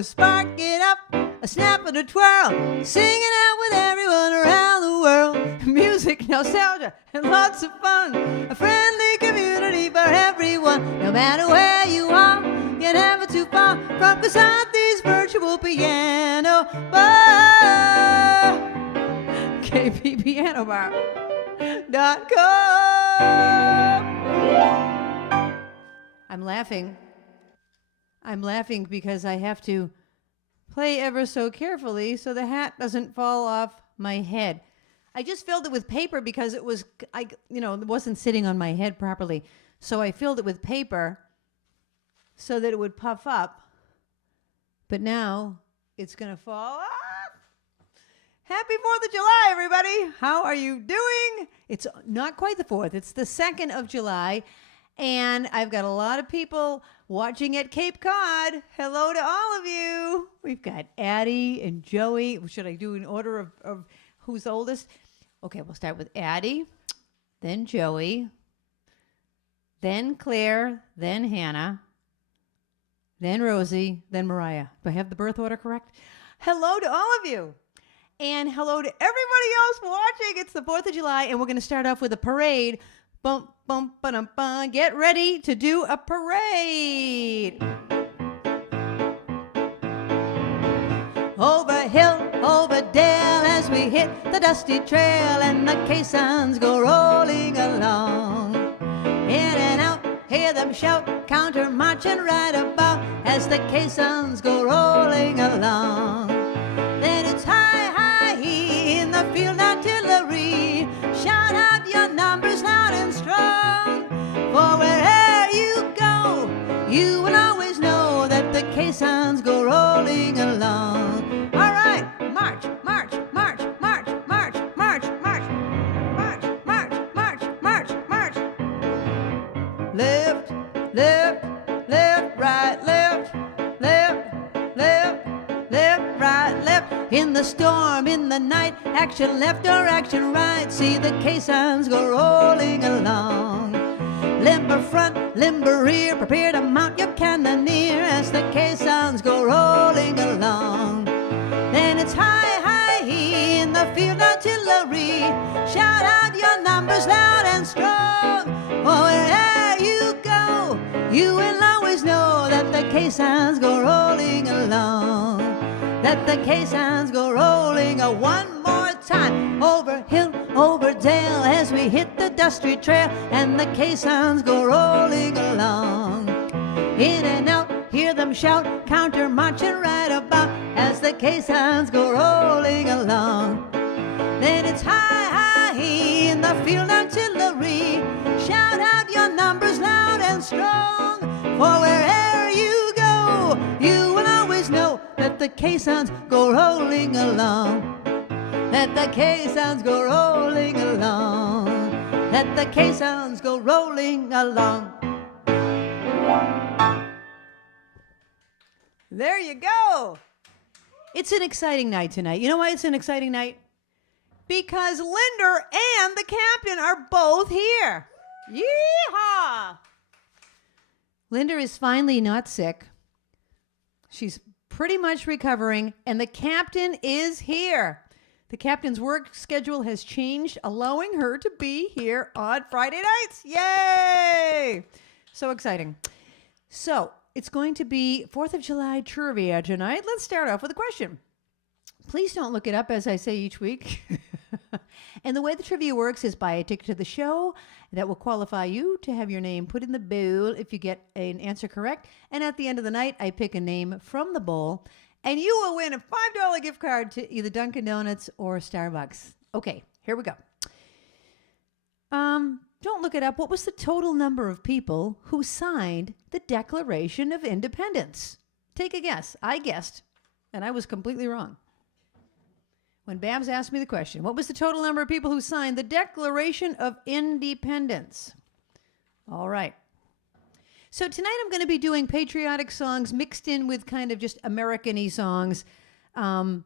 a spark it up, a snap and a twirl, singing out with everyone around the world. Music, nostalgia, and lots of fun. A friendly community for everyone. No matter where you are, you're never too far from Krisanthi's virtual piano bar. KPPianobar.com. I'm laughing because I have to play ever so carefully so the hat doesn't fall off my head. I just filled it with paper because it wasn't sitting on my head properly. So I filled it with paper so that it would puff up. But now it's going to fall off. Happy 4th of July, everybody. How are you doing? It's not quite the 4th. It's the 2nd of July. And I've got a lot of people watching at Cape Cod. Hello to all of you. We've got Addie and Joey. Should I do an order of who's oldest? Okay, we'll start with Addie, then Joey, then Claire, then Hannah, then Rosie, then Mariah. Do I have the birth order correct? Hello to all of you. And hello to everybody else watching. It's the 4th of July, and we're going to start off with a parade. Bum, bum, ba-dum, bum. Get ready to do a parade. Over hill, over dale, as we hit the dusty trail, and the caissons go rolling along. In and out, hear them shout, counter marching right about, as the caissons go rolling along. Then it's high, high, in the field artillery. Shout out your numbers loud and strong. For wherever you go, you will always know that the caissons go rolling along. All right, march, march, march, march, march, march, march, march, march, march, march, march. Left, left, left, right, left, left, left, left, right, left. In the storm, in the night, action left or action right, see the caissons go rolling along. Limber front, limber rear, prepare to mount your cannoneer as the caissons go rolling along. Then it's high, high, in the field artillery. Shout out your numbers loud and strong. For wherever you go, you will always know that the caissons go rolling along. That the caissons go rolling one more time. Over hill, over dale, as we hit the dusty trail, and the caissons go rolling along. In and out, hear them shout, counter marching right about, as the caissons go rolling along. Then it's high, high, in the field artillery. Shout out your numbers loud and strong. For wherever you go, you will always know that the caissons go rolling along. That the caissons go rolling along. That the caissons go rolling along. There you go. It's an exciting night tonight. You know why it's an exciting night? Because Linder and the captain are both here. Yeehaw! Linder is finally not sick. She's pretty much recovering, and the captain is here. The captain's work schedule has changed, allowing her to be here on Friday nights. Yay! So exciting. So it's going to be 4th of July trivia tonight. Let's start off with a question. Please don't look it up, as I say each week. And the way the trivia works is buy a ticket to the show. That will qualify you to have your name put in the bowl if you get an answer correct. And at the end of the night, I pick a name from the bowl, and you will win a $5 gift card to either Dunkin' Donuts or Starbucks. Okay, here we go. Don't look it up. What was the total number of people who signed the Declaration of Independence? Take a guess. I guessed, and I was completely wrong. When Babs asked me the question, what was the total number of people who signed the Declaration of Independence? All right. So tonight I'm going to be doing patriotic songs mixed in with kind of just American-y songs. I'm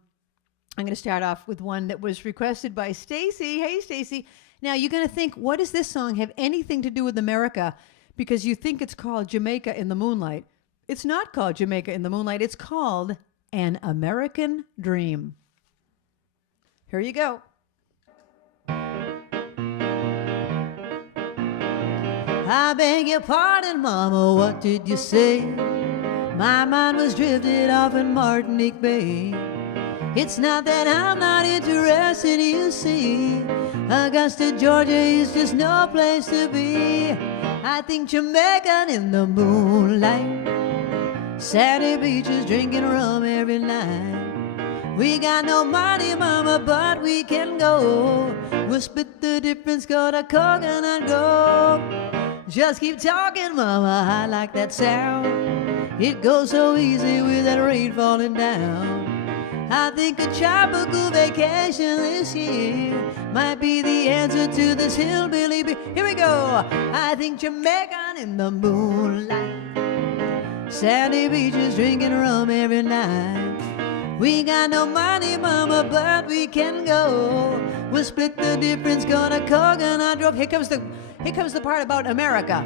going to start off with one that was requested by Stacy. Hey, Stacy. Now, you're going to think, what does this song have anything to do with America? Because you think it's called Jamaica in the Moonlight. It's not called Jamaica in the Moonlight. It's called An American Dream. Here you go. I beg your pardon, Mama, what did you say? My mind was drifted off in Martinique Bay. It's not that I'm not interested, you see. Augusta, Georgia is just no place to be. I think Jamaican in the moonlight, sandy beaches drinking rum every night. We got no money, Mama, but we can go. We'll split the difference, go to Coconut Grove. Just keep talking, Mama, I like that sound. It goes so easy with that rain falling down. I think a tropical vacation this year might be the answer to this hillbilly Here we go. I think Jamaican in the moonlight, sandy beaches drinking rum every night. We got no money, Mama, but we can go. We'll split the difference, go to Coconut Grove. Here comes the part about America.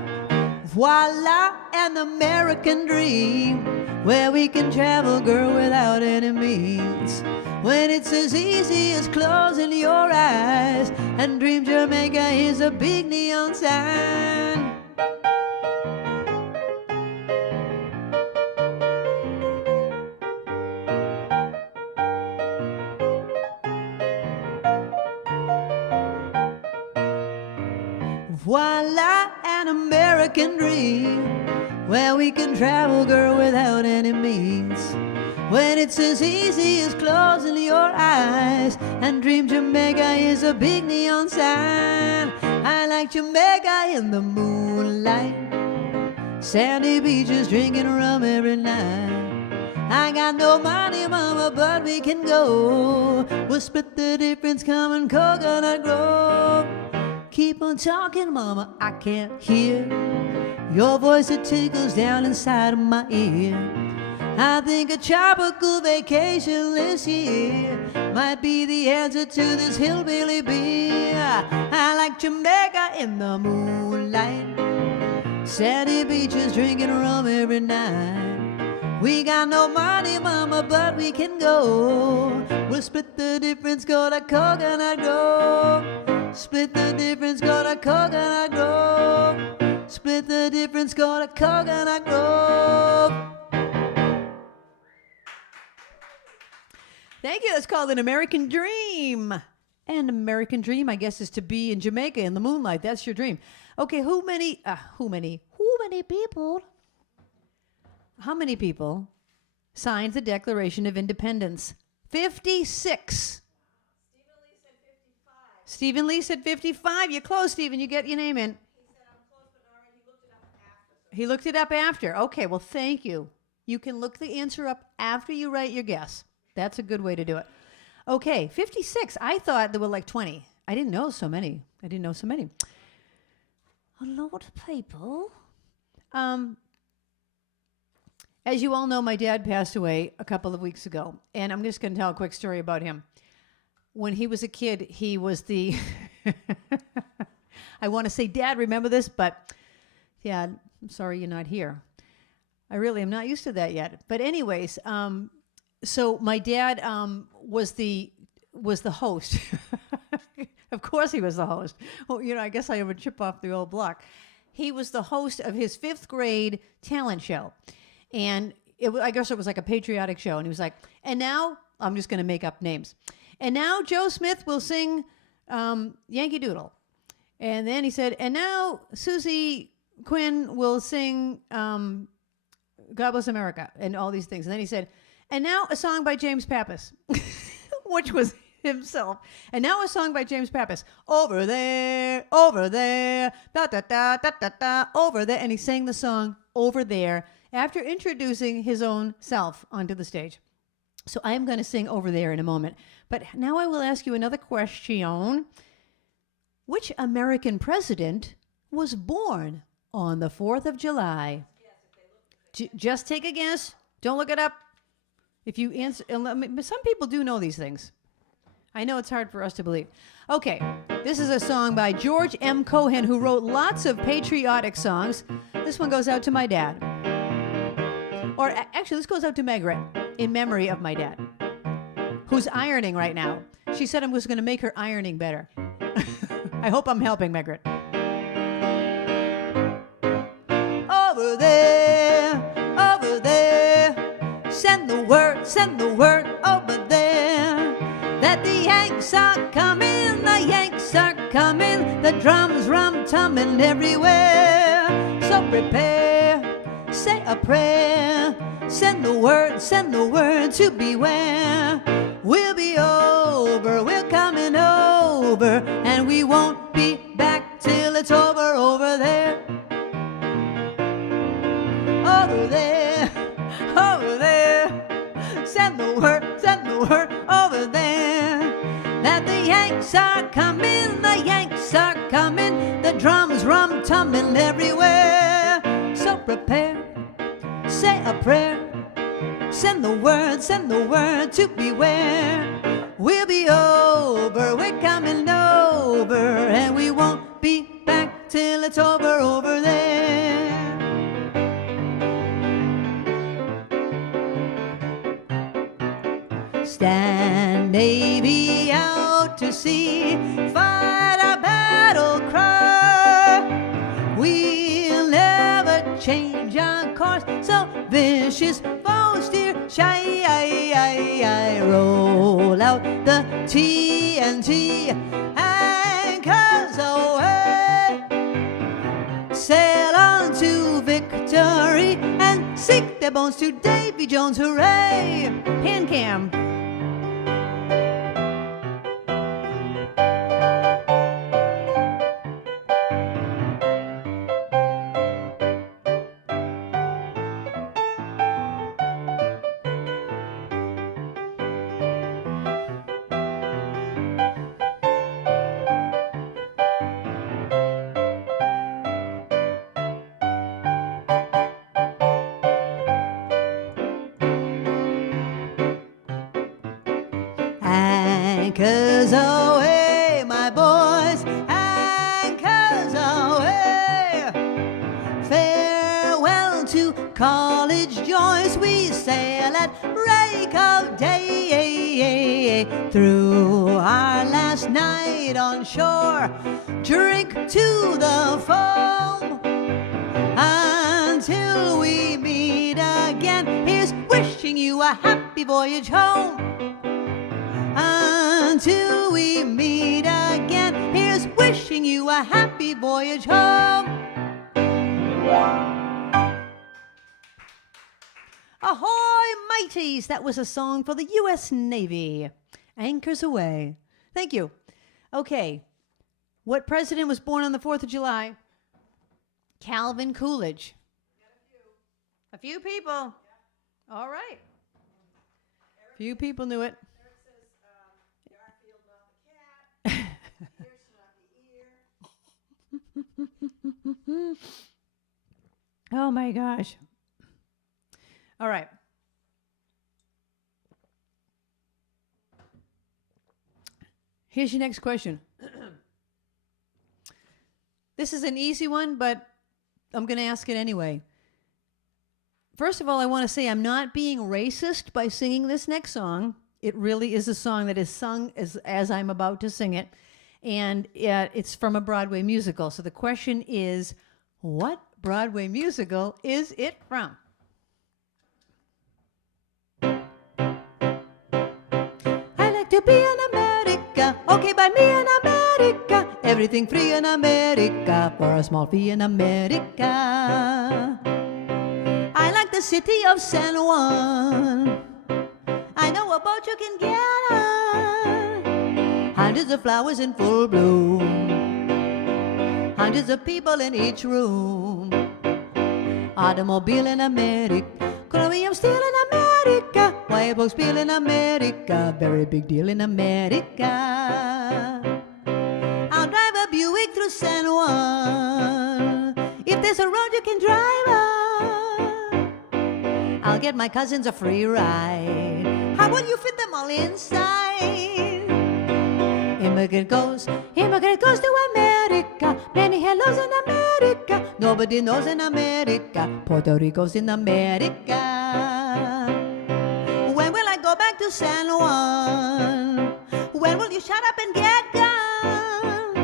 Voila, an American dream, where we can travel, girl, without any means. When it's as easy as closing your eyes, and Dream Jamaica is a big neon sign. Voila, an American dream, where we can travel, girl, without any means. When it's as easy as closing your eyes, and Dream Jamaica is a big neon sign. I like Jamaica in the moonlight, sandy beaches drinking rum every night. I got no money, Mama, but we can go. We'll split the difference, come in Coconut Grove. Keep on talking, Mama, I can't hear your voice, it tickles down inside of my ear. I think a tropical vacation this year might be the answer to this hillbilly beer. I like Jamaica in the moonlight, sandy beaches drinking rum every night. We got no money, Mama, but we can go. We'll split the difference, go to Coconut Grove. Split the difference, go to Coconut Grove. Split the difference, go to Coconut Grove. Thank you. That's called An American Dream. An American Dream, I guess, is to be in Jamaica in the moonlight. That's your dream. Okay, how many people signed the Declaration of Independence? 56. Stephen Lee said 55. You're close, Stephen. You get your name in. He said I'm close, but Norah, he looked it up after. He looked it up after. Okay, well, thank you. You can look the answer up after you write your guess. That's a good way to do it. Okay, 56. I thought there were like 20. I didn't know so many. A lot of people. As you all know, my dad passed away a couple of weeks ago, and I'm just going to tell a quick story about him. When he was a kid, he was the, I want to say, Dad, remember this? But, Dad, I'm sorry you're not here. I really am not used to that yet. But anyways, so my dad was the host. Of course he was the host. Well, I guess I have a chip off the old block. He was the host of his 5th grade talent show. And I guess it was like a patriotic show. And he was like, and now, I'm just going to make up names. And now Joe Smith will sing Yankee Doodle. And then he said, and now Susie Quinn will sing God Bless America and all these things. And then he said, and now a song by James Pappas, which was himself. And now a song by James Pappas, over there, da da da da da da, over there. And he sang the song Over There after introducing his own self onto the stage. So I'm going to sing Over There in a moment. But now I will ask you another question. Which American president was born on the 4th of July? Just take a guess. Don't look it up. If you answer, some people do know these things. I know it's hard for us to believe. Okay, this is a song by George M. Cohan, who wrote lots of patriotic songs. This one goes out to my dad. Or actually, this goes out to Margaret in memory of my dad, who's ironing right now. She said I was going to make her ironing better. I hope I'm helping, Margaret. Over there, send the word over there, that the Yanks are coming, the drums rum-tumming everywhere. So prepare, say a prayer, send the word to beware. We'll be over, we're coming over, and we won't be back till it's over there. Over there, send the word over there, that the Yanks are coming, the drums rum-tumming everywhere. So prepare, say a prayer, send the word to beware. We'll be over, we're coming over, and we won't be back till it's over there. Stand Navy out to sea, fight a battle cry. We'll never change our course, so vicious foes steer shy. Roll out the TNT, anchors away. Sail on to victory and seek their bones to Davy Jones, hooray! Hand cam. Anchors away, my boys, anchors away. Farewell to college joys, we sail at break of day. Through our last night on shore, drink to the foam. Until we meet again, here's wishing you a happy voyage home. Until we meet again, here's wishing you a happy voyage home. Ahoy, mateys! That was a song for the U.S. Navy. Anchors away. Thank you. Okay. What president was born on the 4th of July? Calvin Coolidge. A few people. Yeah. All right. Few people knew it. Oh my gosh. All right. Here's your next question. This is an easy one, but I'm going to ask it anyway. First of all, I want to say I'm not being racist by singing this next song. It really is a song that is sung as I'm about to sing it. And it's from a Broadway musical. So the question is, what Broadway musical is it from? I like to be in America, okay by me in America. Everything free in America, for a small fee in America. I like the city of San Juan. I know a boat you can get on. Hundreds of flowers in full bloom. Hundreds of people in each room. Automobile in America. Chromium steel in America. White box steel in America. Very big deal in America. I'll drive a Buick through San Juan. If there's a road you can drive on, I'll get my cousins a free ride. How will you fit them all inside? Immigrant goes to America. Many hellos in America. Nobody knows in America. Puerto Rico's in America. When will I go back to San Juan? When will you shut up and get gone?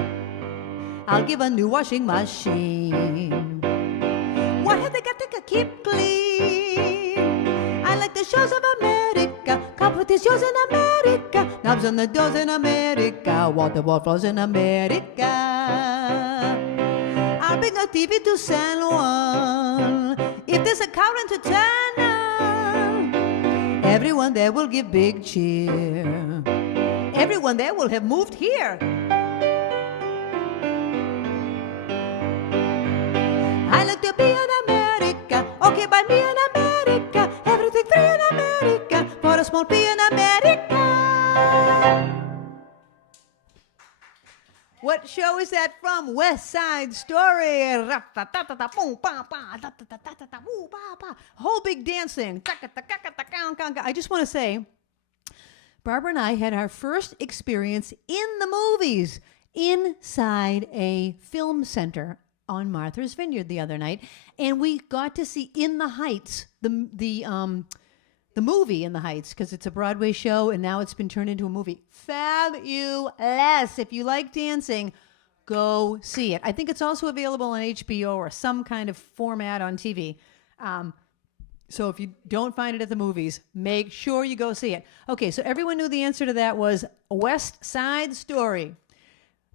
I'll give a new washing machine. What have they got to keep clean? I like the shores of America, competitions in America, knobs on the doors in America, waterfall flows in America. I'll bring a TV to San Juan. If there's a current to turn on, everyone there will give big cheer. Everyone there will have moved here. I like to be in America, okay by me in America, everything free in America, for a small fee in America. What show is that from? West Side Story. Whole big dancing. I just want to say, Barbara and I had our first experience in the movies inside a film center on Martha's Vineyard the other night, and we got to see In the Heights, the movie In the Heights, because it's a Broadway show and now it's been turned into a movie. Fabulous! If you like dancing, go see it. I think it's also available on HBO or some kind of format on TV. So if you don't find it at the movies, make sure you go see it. Okay, so everyone knew the answer to that was West Side Story.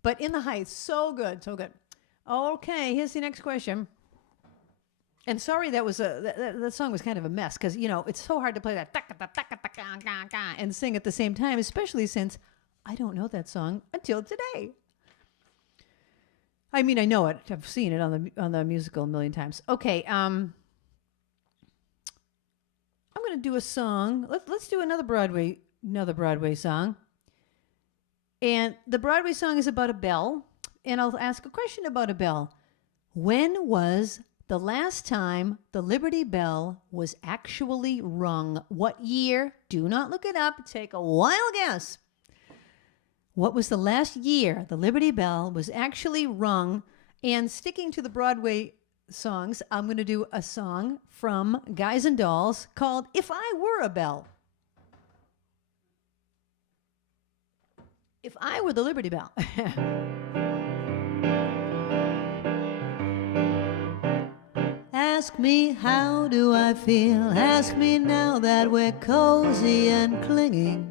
But In the Heights, so good, so good. Okay, here's the next question. And sorry, that song was kind of a mess because, you know, it's so hard to play that and sing at the same time, especially since I don't know that song until today. I mean, I know it. I've seen it on the musical a million times. Okay, I'm going to do a song. Let's do another Broadway song. And the Broadway song is about a bell. And I'll ask a question about a bell. When was the last time the Liberty Bell was actually rung? What year? Do not look it up. Take a wild guess. What was the last year the Liberty Bell was actually rung? And sticking to the Broadway songs, I'm going to do a song from Guys and Dolls called If I Were a Bell. If I were the Liberty Bell. Ask me, how do I feel? Ask me now that we're cozy and clinging.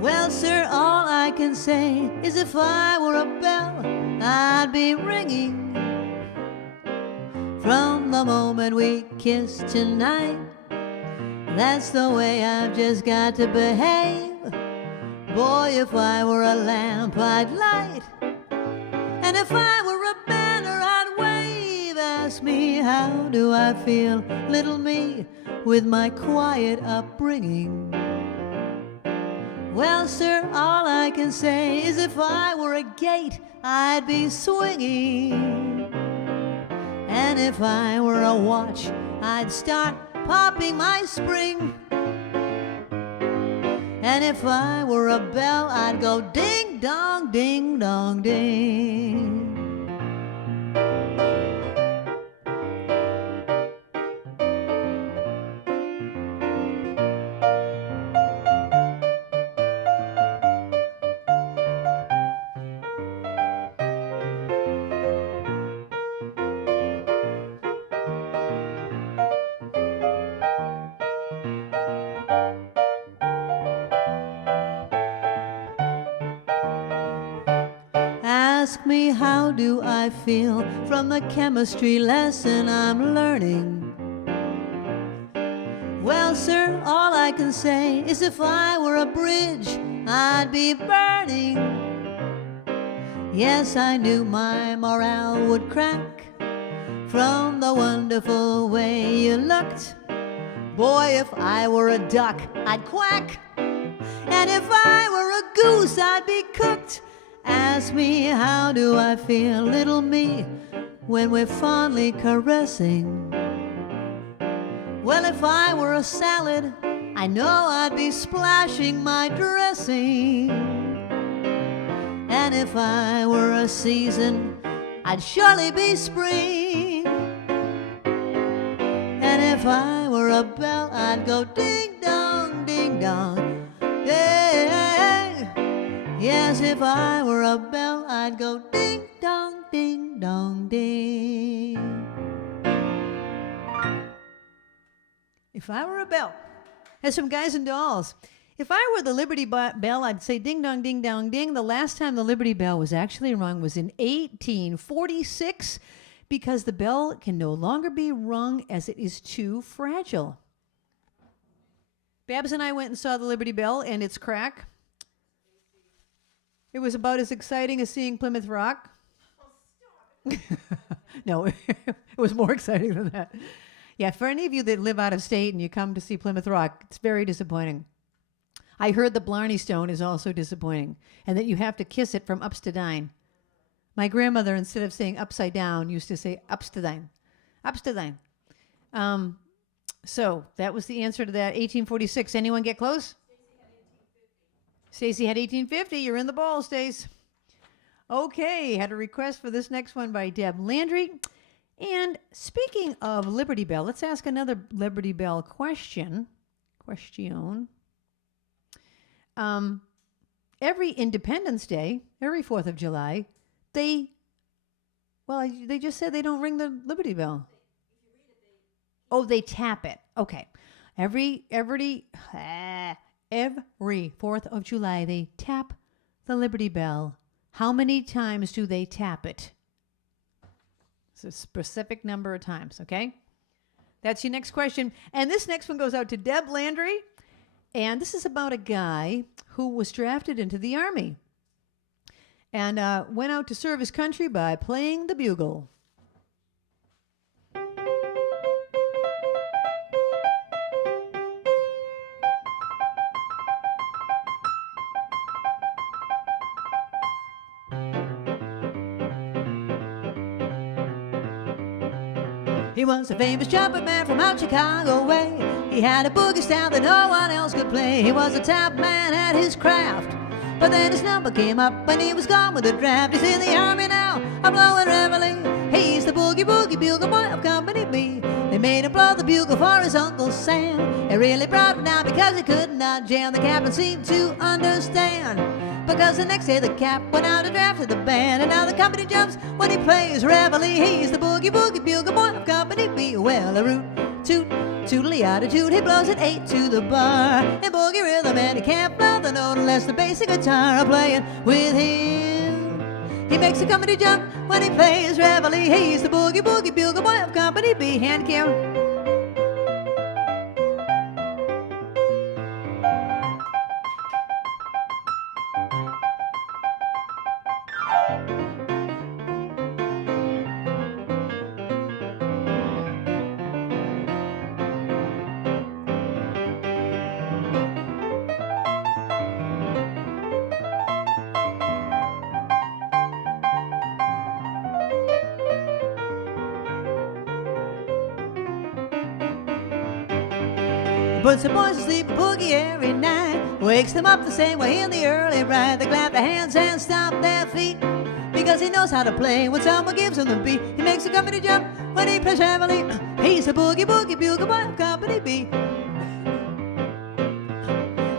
Well, sir, all I can say is if I were a bell, I'd be ringing. From the moment we kissed tonight, that's the way I've just got to behave. Boy, if I were a lamp, I'd light. And if I were a banner, I'd wave. Ask me, how do I feel? Little me, with my quiet upbringing. Well, sir, all I can say is if I were a gate, I'd be swinging. And if I were a watch, I'd start popping my spring. And if I were a bell, I'd go ding dong, ding dong, ding. Ask me, how do I feel from the chemistry lesson I'm learning? Well, sir, all I can say is if I were a bridge, I'd be burning. Yes, I knew my morale would crack from the wonderful way you looked. Boy, if I were a duck, I'd quack. And if I were a goose, I'd be cooked. Ask me, how do I feel, little me, when we're fondly caressing? Well, if I were a salad, I know I'd be splashing my dressing. And if I were a season, I'd surely be spring. And if I were a bell, I'd go ding dong, ding dong, ding. Yes, if I were a bell, I'd go ding dong, ding dong, ding. If I were a bell. That's from Guys and Dolls. If I were the Liberty Bell, I'd say ding dong, ding dong, ding. The last time the Liberty Bell was actually rung was in 1846 because the bell can no longer be rung as it is too fragile. Babs and I went and saw the Liberty Bell and its crack. It was about as exciting as seeing Plymouth Rock. No, it was more exciting than that. Yeah, for any of you that live out of state and you come to see Plymouth Rock, it's very disappointing. I heard the Blarney Stone is also disappointing, and that you have to kiss it from ups to dine. My grandmother, instead of saying upside down, used to say ups to dine. Ups to dine. So that was the answer to that. 1846. Anyone get close? Stacy had 1850. You're in the ball, Stace. Okay, had a request for this next one by Deb Landry. And speaking of Liberty Bell, let's ask another Liberty Bell question. Every Independence Day, every 4th of July, they just said they don't ring the Liberty Bell. Oh, they tap it. Okay. Every 4th of July, they tap the Liberty Bell. How many times do they tap it? It's a specific number of times, okay? That's your next question. And this next one goes out to Deb Landry. And this is about a guy who was drafted into the Army and went out to serve his country by playing the bugle. He was a famous trumpet man from out Chicago way. He had a boogie style that no one else could play. He was a top man at his craft, but then his number came up and he was gone with the draft. He's in the Army now, a blowing reveille. He's the boogie boogie bugle boy of Company B. They made him blow the bugle for his Uncle Sam. It really brought him down because he could not jam. The captain seemed to understand, because the next day the cap went out and drafted the band. And now the company jumps when he plays reveille. He's the boogie boogie bugle boy of Company B. Well, a root toot toodly-oddity-toot, he blows at 8 to the bar. In boogie rhythm and he can't blow the note unless the bass and guitar are playing with him. He makes the company jump when he plays reveille. He's the boogie boogie bugle boy of Company B. Hand cam. Puts the boys to sleep, a boogie every night. Wakes them up the same way in the early bright. They clap their hands and stomp their feet, because he knows how to play when someone gives him the beat. He makes the company jump when he plays reveille. He's the boogie boogie bugle boy of Company B.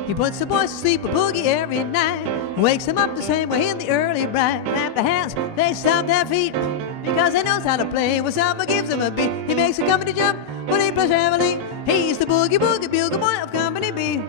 He puts the boys to sleep, a boogie every night. Wakes them up the same way in the early bright. Clap their hands, they stomp their feet, because he knows how to play when someone gives him a beat. He makes the company jump when he plays reveille. He's the boogie boogie bugle boy of Company B.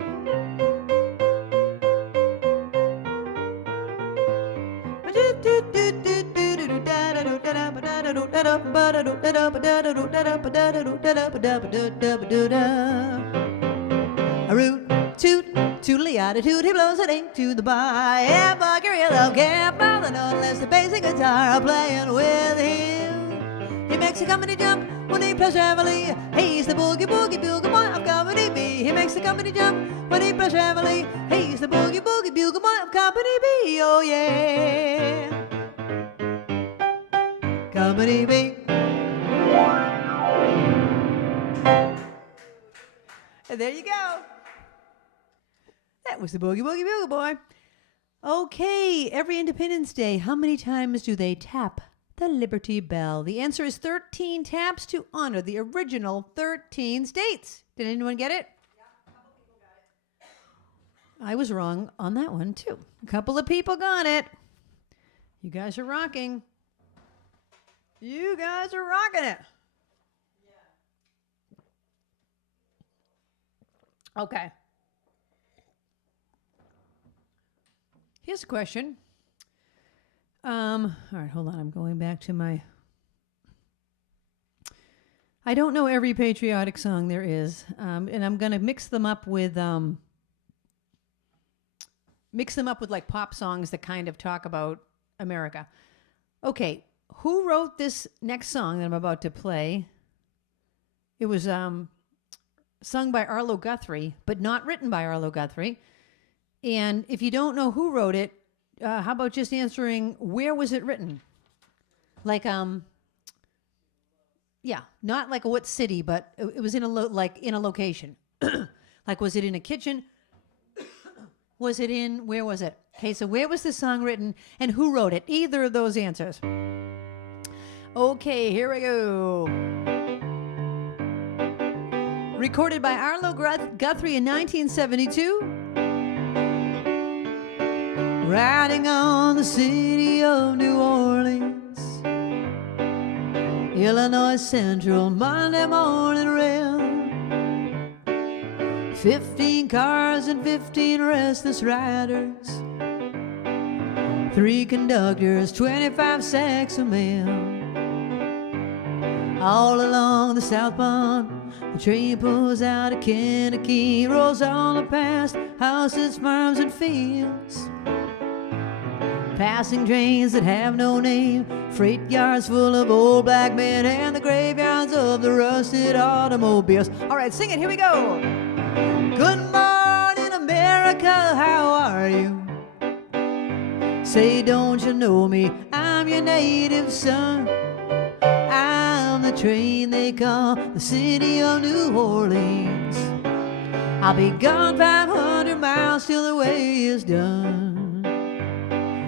A root toot toodly-oddity-toot, he blows it 8 to the bar. Yeah, bugger, you don't care about the note unless the bass and guitar are playing with him. He makes the company jump when he plays reveille. He's the boogie boogie bugle boy of Company B. He makes the company jump when he plays reveille. He's the boogie boogie bugle boy of Company B. Oh yeah, Company B. And there you go. That was the Boogie Boogie Bugle Boy. Okay, every Independence Day, how many times do they tap the Liberty Bell? The answer is 13 taps to honor the original 13 states. Did anyone get it? Yeah, a couple people got it. I was wrong on that one, too. A couple of people got it. You guys are rocking. You guys are rocking it. Yeah. Okay. Here's a question. All right, hold on. I'm going back to my... I don't know every patriotic song there is, and I'm going to mix them up with like pop songs that kind of talk about America. Okay, who wrote this next song that I'm about to play? It was sung by Arlo Guthrie, but not written by Arlo Guthrie. And if you don't know who wrote it, how about just answering where was it written? Like, yeah, not like what city, but it was in a location. Like, was it in a kitchen? Was it in, where was it? Okay, so where was the song written and who wrote it? Either of those answers. Okay, here we go. Recorded by Arlo Guthrie in 1972. Riding on the city of New Orleans, Illinois Central, Monday morning rail. 15 cars and 15 restless riders, 3 conductors, 25 sacks of mail. All along the South Pond, the train pulls out of Kentucky, rolls on past houses, farms, and fields. Passing trains that have no name, freight yards full of old black men, and the graveyards of the rusted automobiles. All right, sing it, here we go. Good morning, America, how are you? Say, don't you know me? I'm your native son. I'm the train they call the city of New Orleans. I'll be gone 500 miles till the way is done.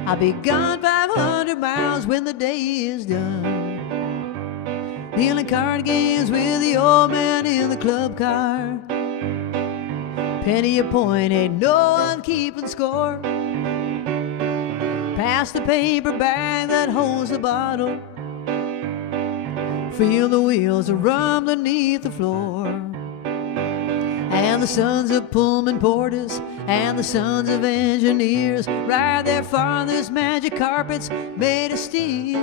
I'll be gone 500 miles when the day is done. Dealing card games with the old man in the club car. Penny a point, ain't no one keeping score. Pass the paper bag that holds the bottle. Feel the wheels rum beneath the floor. And the sons of Pullman porters and the sons of engineers ride their father's magic carpets made of steel.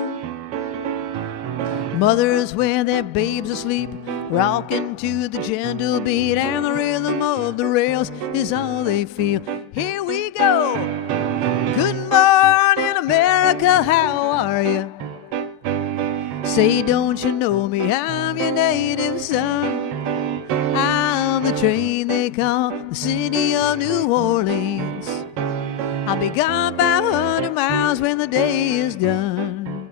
Mothers wear their babes asleep, rocking to the gentle beat, and the rhythm of the rails is all they feel. Here we go. Good morning, America, how are you? Say, don't you know me? I'm your native son. I'm the train they call the city of New Orleans. I'll be gone 500 miles when the day is done.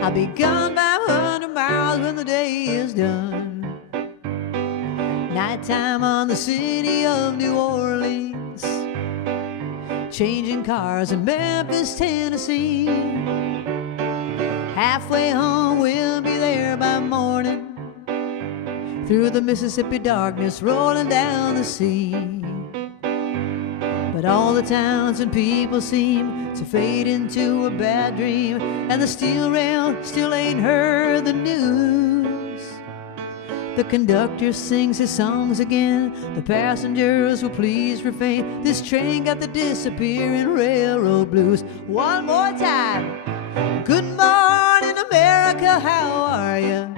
I'll be gone 500 miles when the day is done. Nighttime on the city of New Orleans, changing cars in Memphis, Tennessee. Halfway home, we'll be there by morning. Through the Mississippi darkness, rolling down the sea. But all the towns and people seem to fade into a bad dream, and the steel rail still ain't heard the news. The conductor sings his songs again, the passengers will please refrain. This train got the disappearing railroad blues. One more time. Good morning, America, how are you?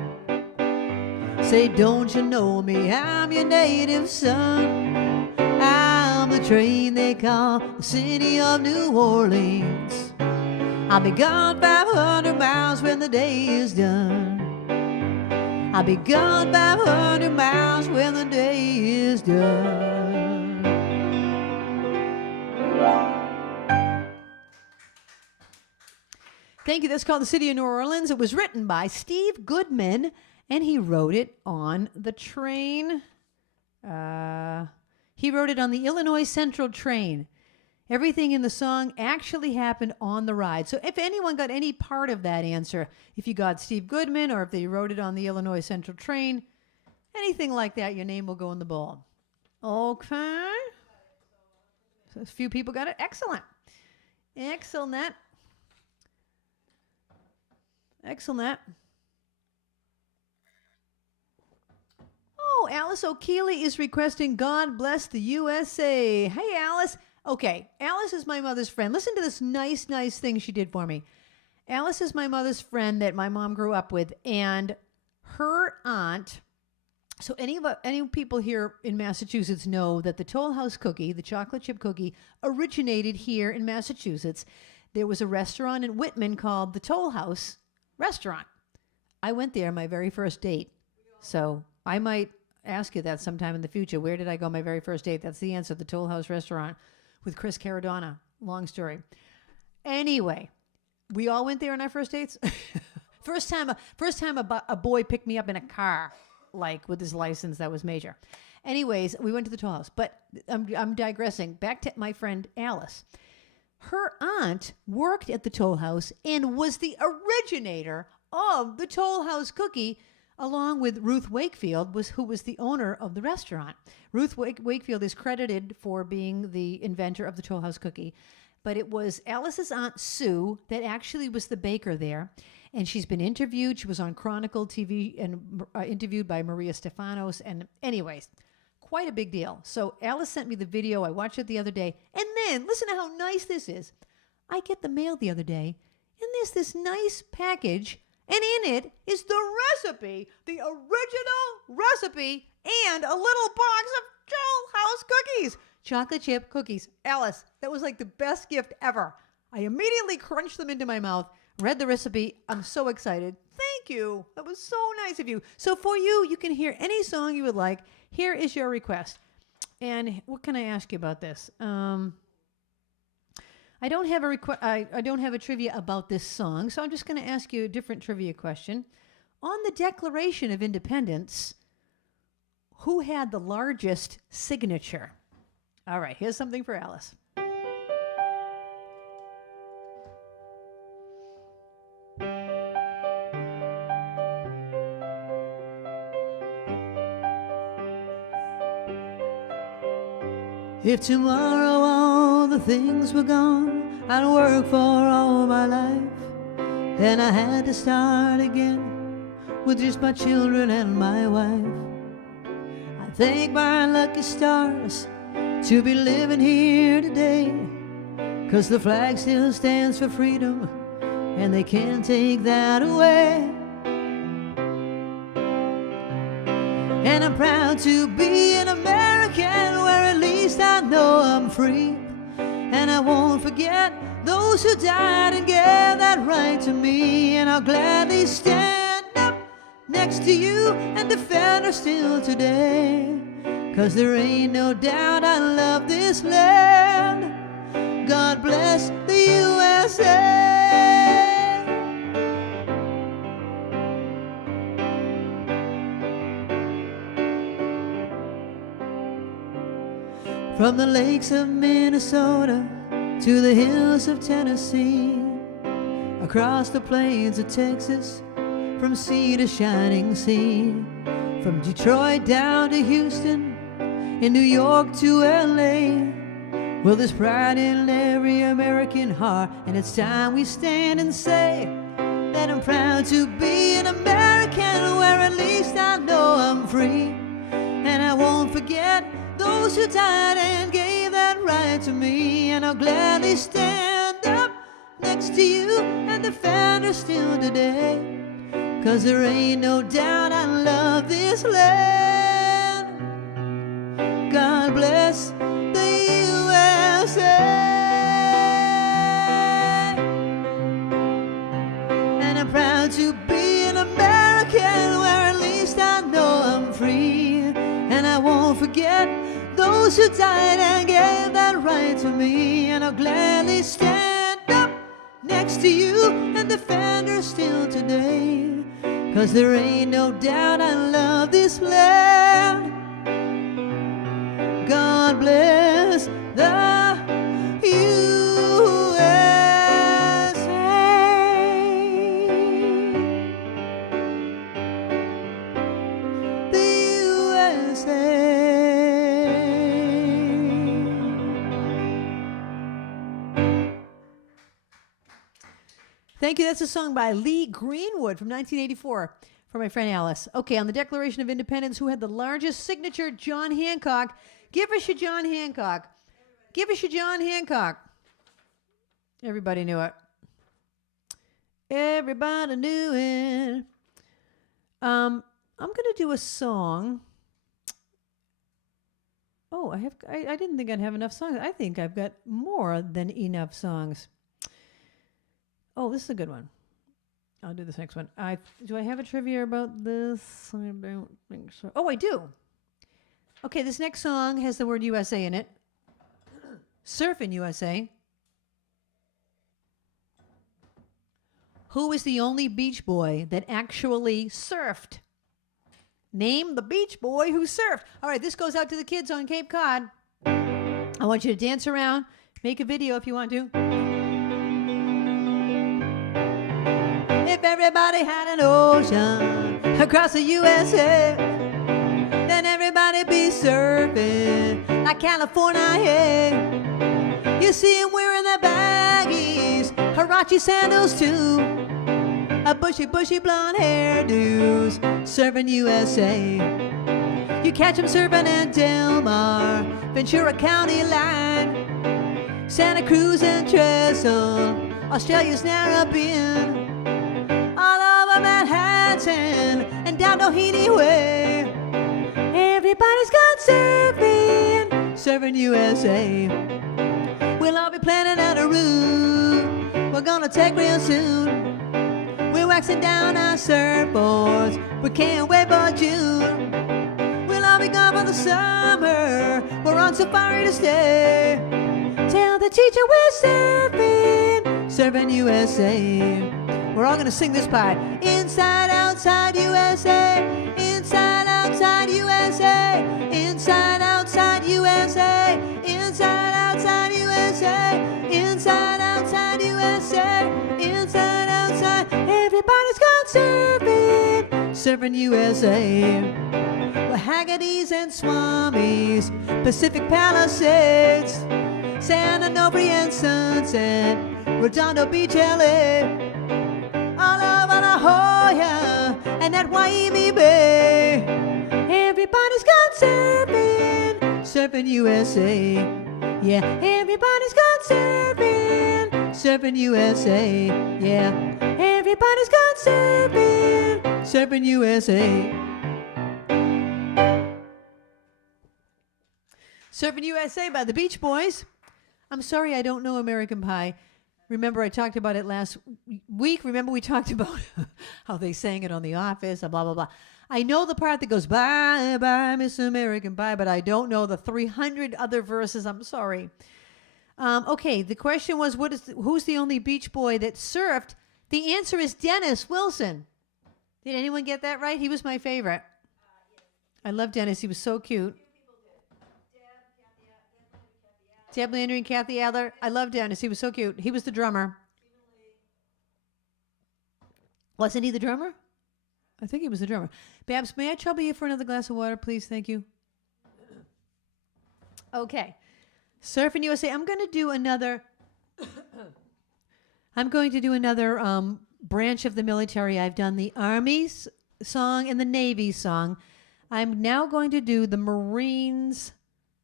Say, don't you know me? I'm your native son. I'm the train they call the city of New Orleans. I'll be gone 500 miles when the day is done. I'll be gone 500 miles when the day is done. Thank you. That's called The City of New Orleans. It was written by Steve Goodman, and he wrote it on the train. He wrote it on the Illinois Central train Everything in the song actually happened on the ride. So if anyone got any part of that answer, if you got Steve Goodman or if they wrote it on the Illinois Central train, anything like that, your name will go in the bowl. Okay. So a few people got it. Excellent. Excellent. Excellent. Oh, Alice O'Keeley is requesting God Bless the USA. Hey, Alice. Okay, Alice is my mother's friend. Listen to this nice thing she did for me. Alice is my mother's friend that my mom grew up with, and her aunt. So any people here in Massachusetts know that the Toll House cookie, the chocolate chip cookie, originated here in Massachusetts. There was a restaurant in Whitman called the Toll House Restaurant. I went there on my very first date. So I might ask you that sometime in the future. Where did I go on my very first date? That's the answer, the Toll House Restaurant with Chris Caradonna. Long story. Anyway, we all went there on our first dates. First time a boy picked me up in a car, like with his license. That was major. Anyways, we went to the Toll House, but I'm digressing. Back to my friend Alice. Her aunt worked at the Toll House and was the originator of the Toll House cookie, along with Ruth Wakefield, who was the owner of the restaurant. Ruth Wakefield is credited for being the inventor of the Toll House cookie, but it was Alice's Aunt Sue that actually was the baker there, and she's been interviewed. She was on Chronicle TV and interviewed by Maria Stefanos, and anyways, quite a big deal. So Alice sent me the video. I watched it the other day, and then, listen to how nice this is. I get the mail the other day, and there's this nice package, and in it is the recipe, the original recipe, and a little box of Toll House cookies. Chocolate chip cookies. Alice, that was like the best gift ever. I immediately crunched them into my mouth, read the recipe. I'm so excited. Thank you. That was so nice of you. So for you, you can hear any song you would like. Here is your request. And what can I ask you about this? I don't have I don't have a trivia about this song, so I'm just going to ask you a different trivia question. On the Declaration of Independence, who had the largest signature? All right, here's something for Alice. If tomorrow all the things were gone, I'd work for all my life. Then I had to start again with just my children and my wife. I thank my lucky stars to be living here today, 'cause the flag still stands for freedom, and they can't take that away. And I'm proud to be an American, where at least I know I'm free. And I won't forget those who died and gave that right to me. And I'll gladly stand up next to you and defend her still today. 'Cause there ain't no doubt I love this land. God bless the USA. From the lakes of Minnesota to the hills of Tennessee, across the plains of Texas, from sea to shining sea, from Detroit down to Houston, in New York to LA. Well, there's pride in every American heart, and it's time we stand and say that I'm proud to be an American, where at least I know I'm free. And I won't forget those who died and gave that right to me. And I'll gladly stand up next to you and defend her still today. 'Cause there ain't no doubt I love this land. God bless the USA. And I'm proud to be an American, where at least I know I'm free. And I won't forget those who died and gave that right to me. And I'll gladly stand up next to you and defend her still today. 'Cause there ain't no doubt I love this land. God bless the USA. Thank you. That's a song by Lee Greenwood from 1984 for my friend Alice. Okay, on the Declaration of Independence, who had the largest signature? John Hancock. Give us your John Hancock. Give us your John Hancock. Everybody knew it. Everybody knew it. I'm going to do a song. Oh, I didn't think I'd have enough songs. I think I've got more than enough songs. Oh, this is a good one. I'll do this next one. Do I have a trivia about this? I don't think so. Oh, I do. Okay, this next song has the word USA in it. Surfin' USA. Who is the only Beach Boy that actually surfed? Name the Beach Boy who surfed. All right, this goes out to the kids on Cape Cod. I want you to dance around. Make a video if you want to. If everybody had an ocean across the USA, then everybody be surfing like California, yeah. You see him wearing the baggies, Huarache sandals too, a bushy blonde hairdos, surfing USA. You catch him surfing in Del Mar, Ventura County line, Santa Cruz and Trestle, Australia's Narrabeen, all over Manhattan and down Doheny Way. Everybody's gone surfing, surfing USA. We'll all be planning out a route we're gonna take real soon. We're waxing down our surfboards, we can't wait for June. We'll all be gone for the summer, we're on safari to stay. Tell the teacher we're surfing, surfing USA. We're all gonna sing this part. Inside, outside USA, inside, outside USA, inside, outside USA, inside, outside USA, inside, outside USA, inside, outside. Everybody's gone surfing, surfing USA. We're Haggerty's and Swamis, Pacific Palisades, San Onofre and Sunset, Redondo Beach, LA, all over La Jolla and at Waimea Bay. Everybody's gone surfing, surfing USA. Yeah, everybody's gone surfing, surfing USA. Yeah, everybody's gone surfing, surfing USA. Surfing USA by the Beach Boys. I'm sorry I don't know American Pie. Remember, I talked about it last week. Remember, we talked about how they sang it on The Office, blah, blah, blah. I know the part that goes, bye, bye, Miss American Pie, but I don't know the 300 other verses. I'm sorry. Okay, the question was, who's the only Beach Boy that surfed? The answer is Dennis Wilson. Did anyone get that right? He was my favorite. I love Dennis. He was so cute. Deb Landry and Kathy Adler. I love Dennis. He was so cute. He was the drummer. Wasn't he the drummer? I think he was the drummer. Babs, may I trouble you for another glass of water, please? Thank you. Okay. Surfing USA. I'm going to do another branch of the military. I've done the Army's song and the Navy's song. I'm now going to do the Marines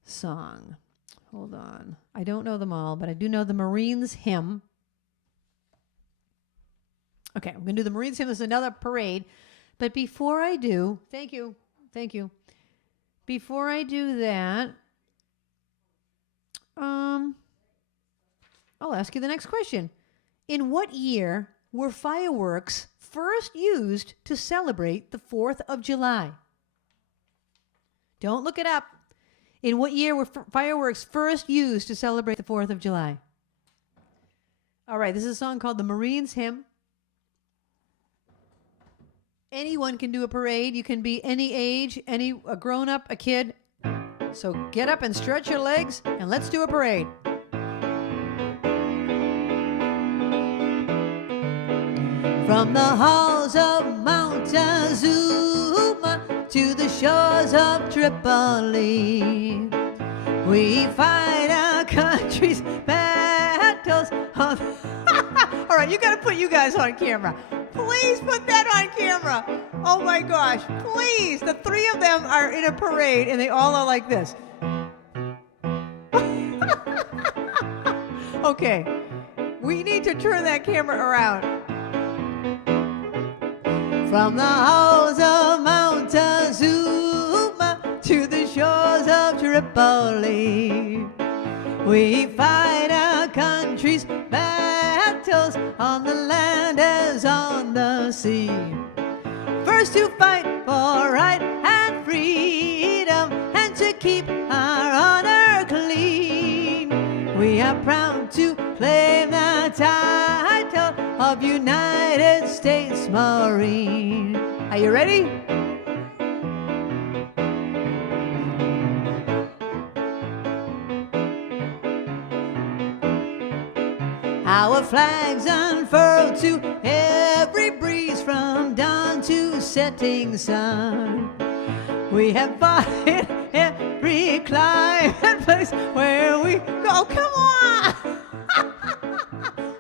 song. Hold on. I don't know them all, but I do know the Marines hymn. Okay, I'm going to do the Marines hymn. This is another parade. But before I do, thank you. Before I do that, I'll ask you the next question. In what year were fireworks first used to celebrate the 4th of July? Don't look it up. In what year were fireworks first used to celebrate the 4th of July? All right, this is a song called the Marines Hymn. Anyone can do a parade. You can be any age, a grown-up, a kid. So get up and stretch your legs, and let's do a parade. From the halls of Montezuma to the shores of Tripoli, we fight our country's battles on... All Norah, you got to put you guys on camera. Please put that on camera. Oh my gosh, please. The three of them are in a parade and they all are like this. Okay, we need to turn that camera around. From the halls of Montezuma to the shores of Tripoli, we fight our country's battles on the land as on the sea. First to fight for right and freedom and to keep our honor clean. We are proud to claim the title of United States Marine. Are you ready? Our flags unfurled to every breeze from dawn to setting sun. We have fought in every clime and place where we go. Come on!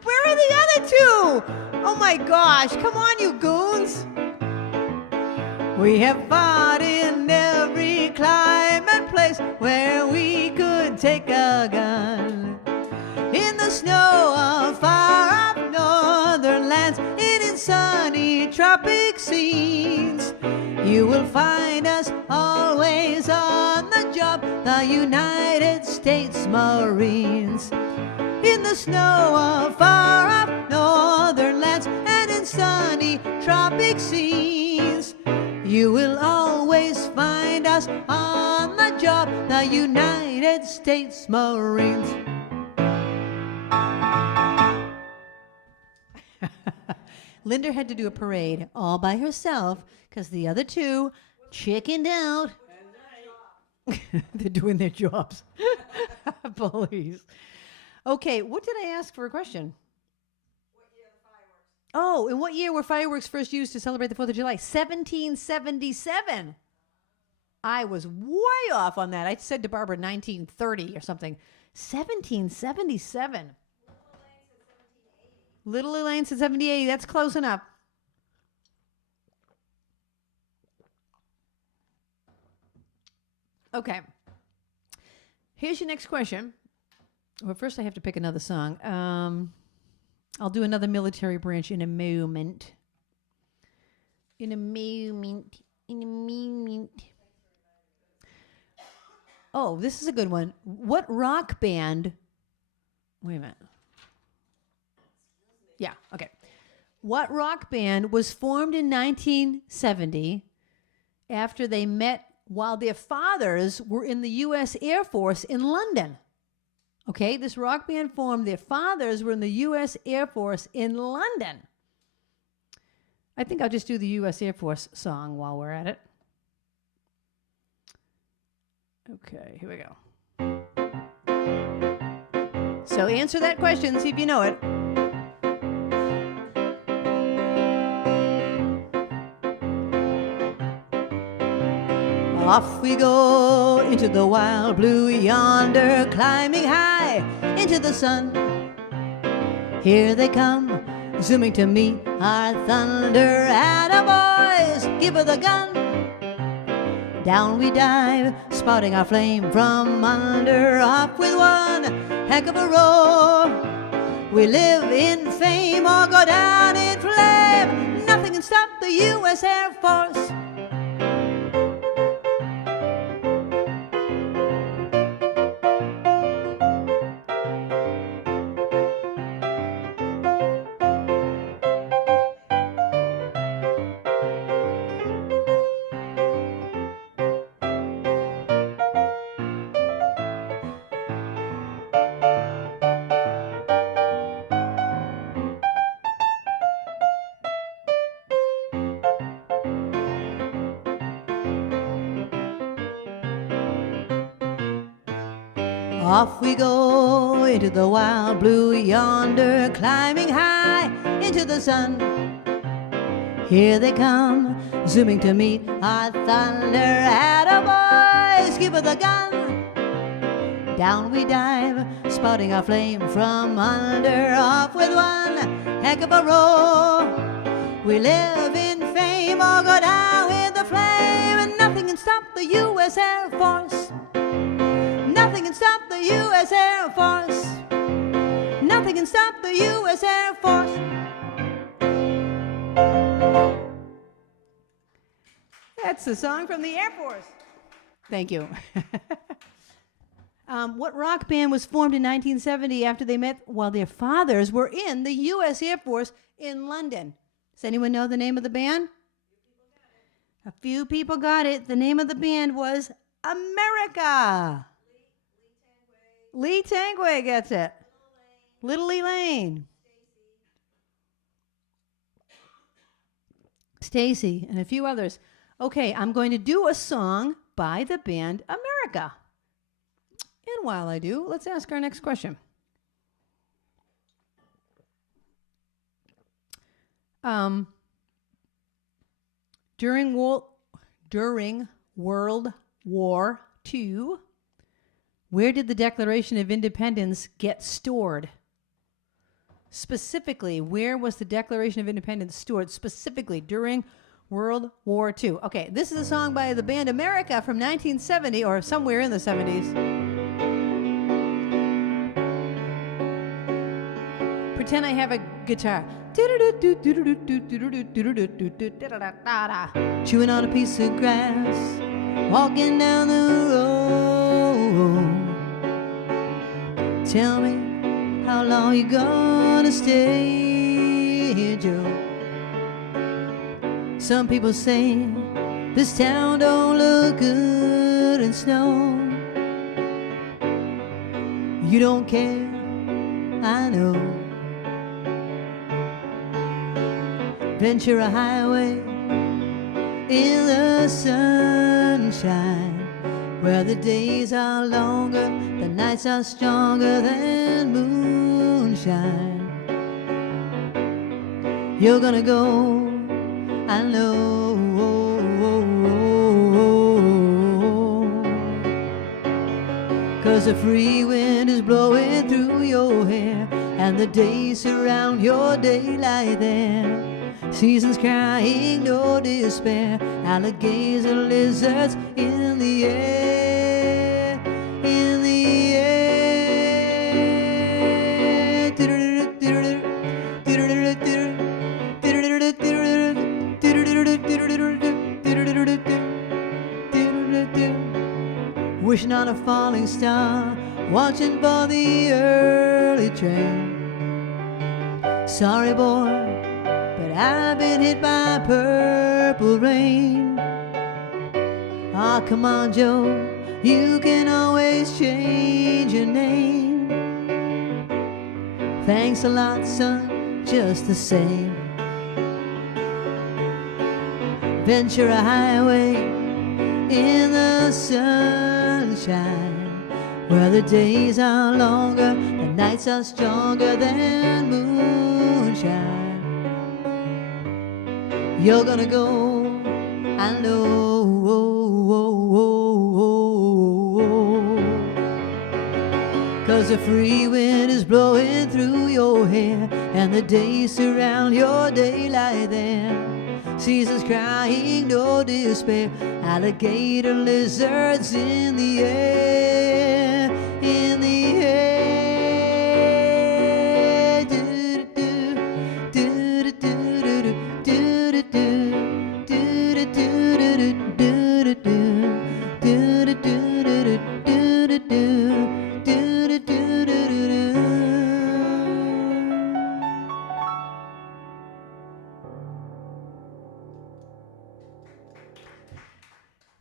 Where are the other two? Oh my gosh, come on, you goons. We have fought in every clime and place where we could take a gun. In the snow of far-off northern lands, in sunny tropic scenes, you will find us always on the job, the United States Marines. In the snow of far-off northern lands and in sunny tropic scenes, you will always find us on the job, the United States Marines. Linda had to do a parade all by herself because the other two chickened out. They're doing their jobs. Please. Okay, what did I ask for a question? What year the fireworks? Oh, in what year were fireworks first used to celebrate the 4th of July? 1777. I was way off on that. I said to Barbara 1930 or something. 1777. Little Elaine said 78. That's close enough. Okay. Here's your next question. Well, first I have to pick another song. I'll do another military branch in a moment. In a moment. Oh, this is a good one. What rock band... Wait a minute. Yeah, okay. What rock band was formed in 1970 after they met while their fathers were in the U.S. Air Force in London? Okay, this rock band formed, their fathers were in the U.S. Air Force in London. I think I'll just do the U.S. Air Force song while we're at it. Okay, here we go. So answer that question, see if you know it. Off we go into the wild blue yonder, climbing high into the sun. Here they come, zooming to meet our thunder. Atta boys, give her the gun. Down we dive, spouting our flame from under. Off with one heck of a roar. We live in fame or go down in flame. Nothing can stop the U.S. Air Force. Off we go into the wild blue yonder, climbing high into the sun. Here they come, zooming to meet our thunder. Atta boys, give her the gun. Down we dive, spouting our flame from under. Off with one heck of a roar. We live in fame or go down with the flame, and nothing can stop the U.S. Air Force. Nothing can stop the U.S. Air Force. Nothing can stop the U.S. Air Force. That's a song from the Air Force. Thank you. What rock band was formed in 1970 after they met while their fathers were in the U.S. Air Force in London? Does anyone know the name of the band? A few people got it. The name of the band was America. Lee Tangway gets it. Little Elaine. Stacy and a few others. Okay, I'm going to do a song by the band America. And while I do, let's ask our next question. During World War II, where did the Declaration of Independence get stored? Specifically, where was the Declaration of Independence stored specifically during World War II? Okay, this is a song by the band America from 1970 or somewhere in the 70s. Pretend I have a guitar. Chewing on a piece of grass, walking down the road. Tell me how long you gonna stay here, Joe? Some people say this town don't look good in snow. You don't care, I know. Ventura Highway in the sunshine, where the days are longer, the nights are stronger than moonshine. You're gonna go, I know. 'Cause the free wind is blowing through your hair, and the days surround your daylight there. Seasons crying, no despair. Alligators and lizards in the air, in the air. Wishing on a falling star, watching for the early train. Sorry, boy, but I've been hit by purple rain. Oh, come on, Joe, you can always change your name. Thanks a lot, son, just the same. Ventura Highway in the sunshine, where the days are longer, the nights are stronger than moonshine. You're gonna go, I know. 'Cause the free wind is blowing through your hair, and the days surround your daylight there. Seasons crying, no despair. Alligator lizards in the air, in the air.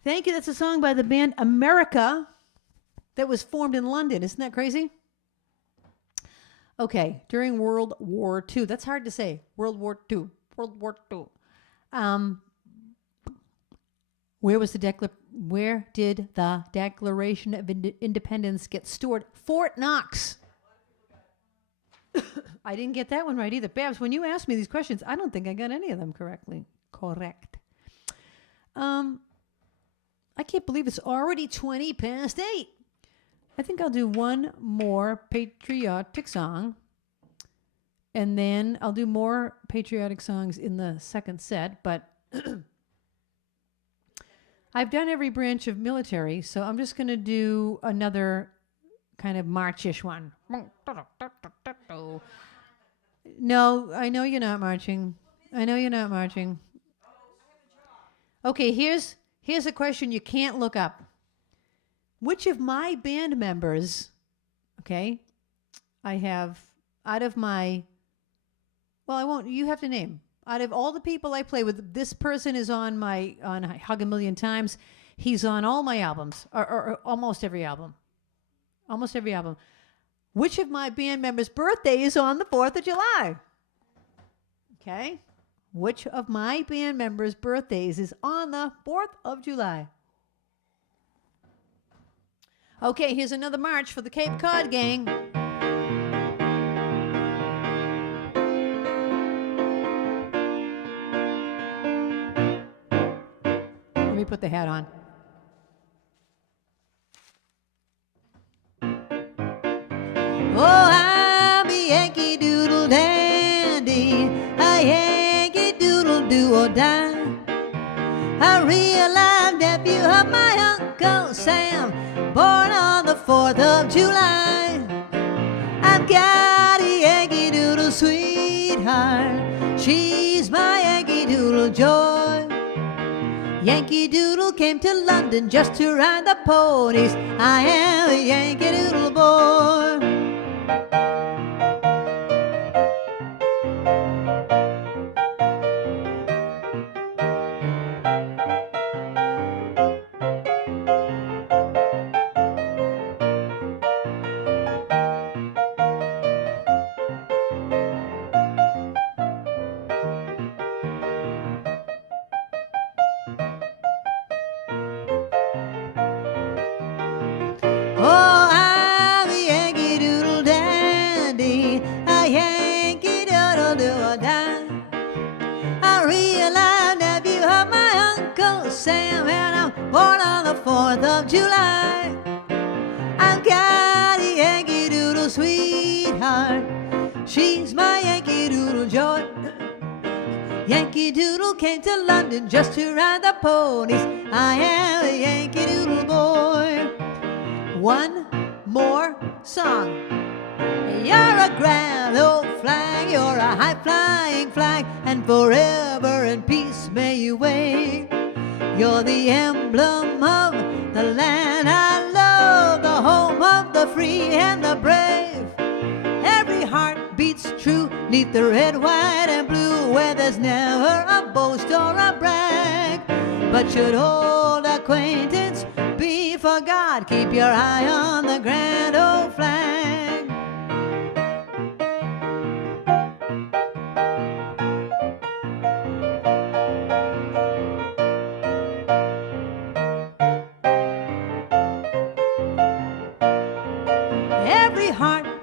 Thank you. That's a song by the band America that was formed in London. Isn't that crazy? Okay, during World War II. That's hard to say. World War II. World War II. Where did the Declaration of Independence get stored? Fort Knox. I didn't get that one right either. Babs, when you asked me these questions, I don't think I got any of them correctly. Correct. I can't believe it's already 20 past 8. I think I'll do one more patriotic song And then I'll do more patriotic songs in the second set, but I've done every branch of military, so I'm just going to do another kind of march-ish one. No, I know you're not marching. I know you're not marching. Okay, here's a question you can't look up. Which of my band members, okay, I have out of my, well, I won't, you have to name. Out of all the people I play with, this person is on Hug a Million Times. He's on all my albums, or almost every album. Almost every album. Which of my band members' birthday is on the 4th of July? Okay. Which of my band members' birthdays is on the 4th of July? Okay, here's another march for the Cape Cod gang. Let me put the hat on. Oh, I'm a Yankee Doodle dandy, a Yankee Doodle do or die. A real live nephew of my Uncle Sam, born on the 4th of July. I've got a Yankee Doodle sweetheart, she's my Yankee Doodle joy. Yankee Doodle came to London just to ride the ponies. I am a Yankee Doodle boy. July, I've got a Yankee Doodle sweetheart, she's my Yankee Doodle joy. Yankee Doodle came to London just to ride the ponies. I am a Yankee Doodle boy. One more song. You're a grand old flag, you're a high-flying flag, and forever in peace may you wave. You're the emblem of the land I love, the home of the free and the brave. Every heart beats true neath the red, white, and blue, where there's never a boast or a brag. But should old acquaintance be forgot, keep your eye on the grand old flag.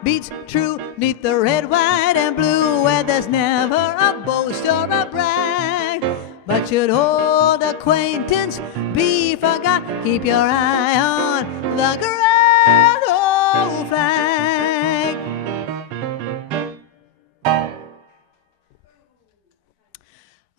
Beats true neath the red, white, and blue, where there's never a boast or a brag. But should old acquaintance be forgot, keep your eye on the grand old flag.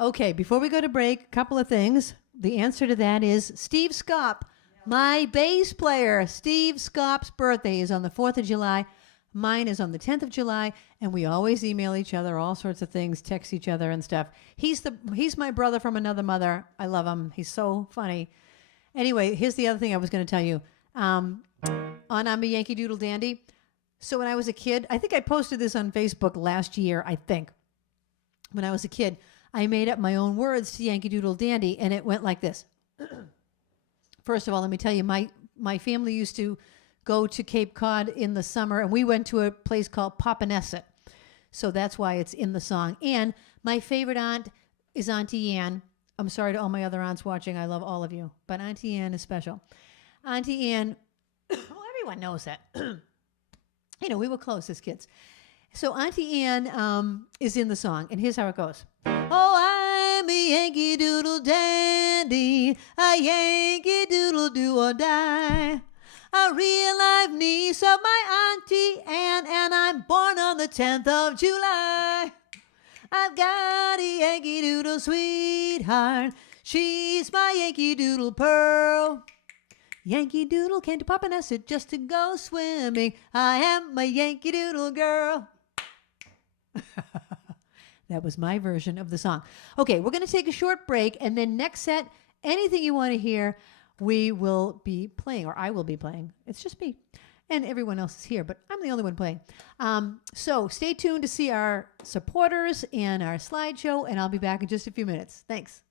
Okay, before we go to break, a couple of things. The answer to that is Steve Scopp, my bass player. Steve Scopp's birthday is on the 4th of July. Mine is on the 10th of July, and we always email each other all sorts of things, text each other and stuff. He's my brother from another mother. I love him. He's so funny. Anyway, here's the other thing I was going to tell you. On I'm a Yankee Doodle Dandy. So when I was a kid, I think I posted this on Facebook last year, I think. When I was a kid, I made up my own words to Yankee Doodle Dandy, and it went like this. First of all, let me tell you, my family used to go to Cape Cod in the summer, and we went to a place called Papanesset. So that's why it's in the song. And my favorite aunt is Auntie Ann. I'm sorry to all my other aunts watching. I love all of you. But Auntie Ann is special. Auntie Ann, well, everyone knows that. We were close as kids. So Auntie Ann is in the song, and here's how it goes. Oh, I'm a Yankee Doodle dandy, a Yankee Doodle do or die. A a real life niece of my Auntie Anne, and I'm born on the 10th of July. I've got a Yankee Doodle sweetheart. She's my Yankee Doodle pearl. Yankee Doodle came to Papaneset just to go swimming. I am a Yankee Doodle girl. That was my version of the song. Okay, we're going to take a short break, and then next set, anything you want to hear, we will be playing, or I will be playing. It's just me. And everyone else is here, but I'm the only one playing. So stay tuned to see our supporters and our slideshow, and I'll be back in just a few minutes. Thanks.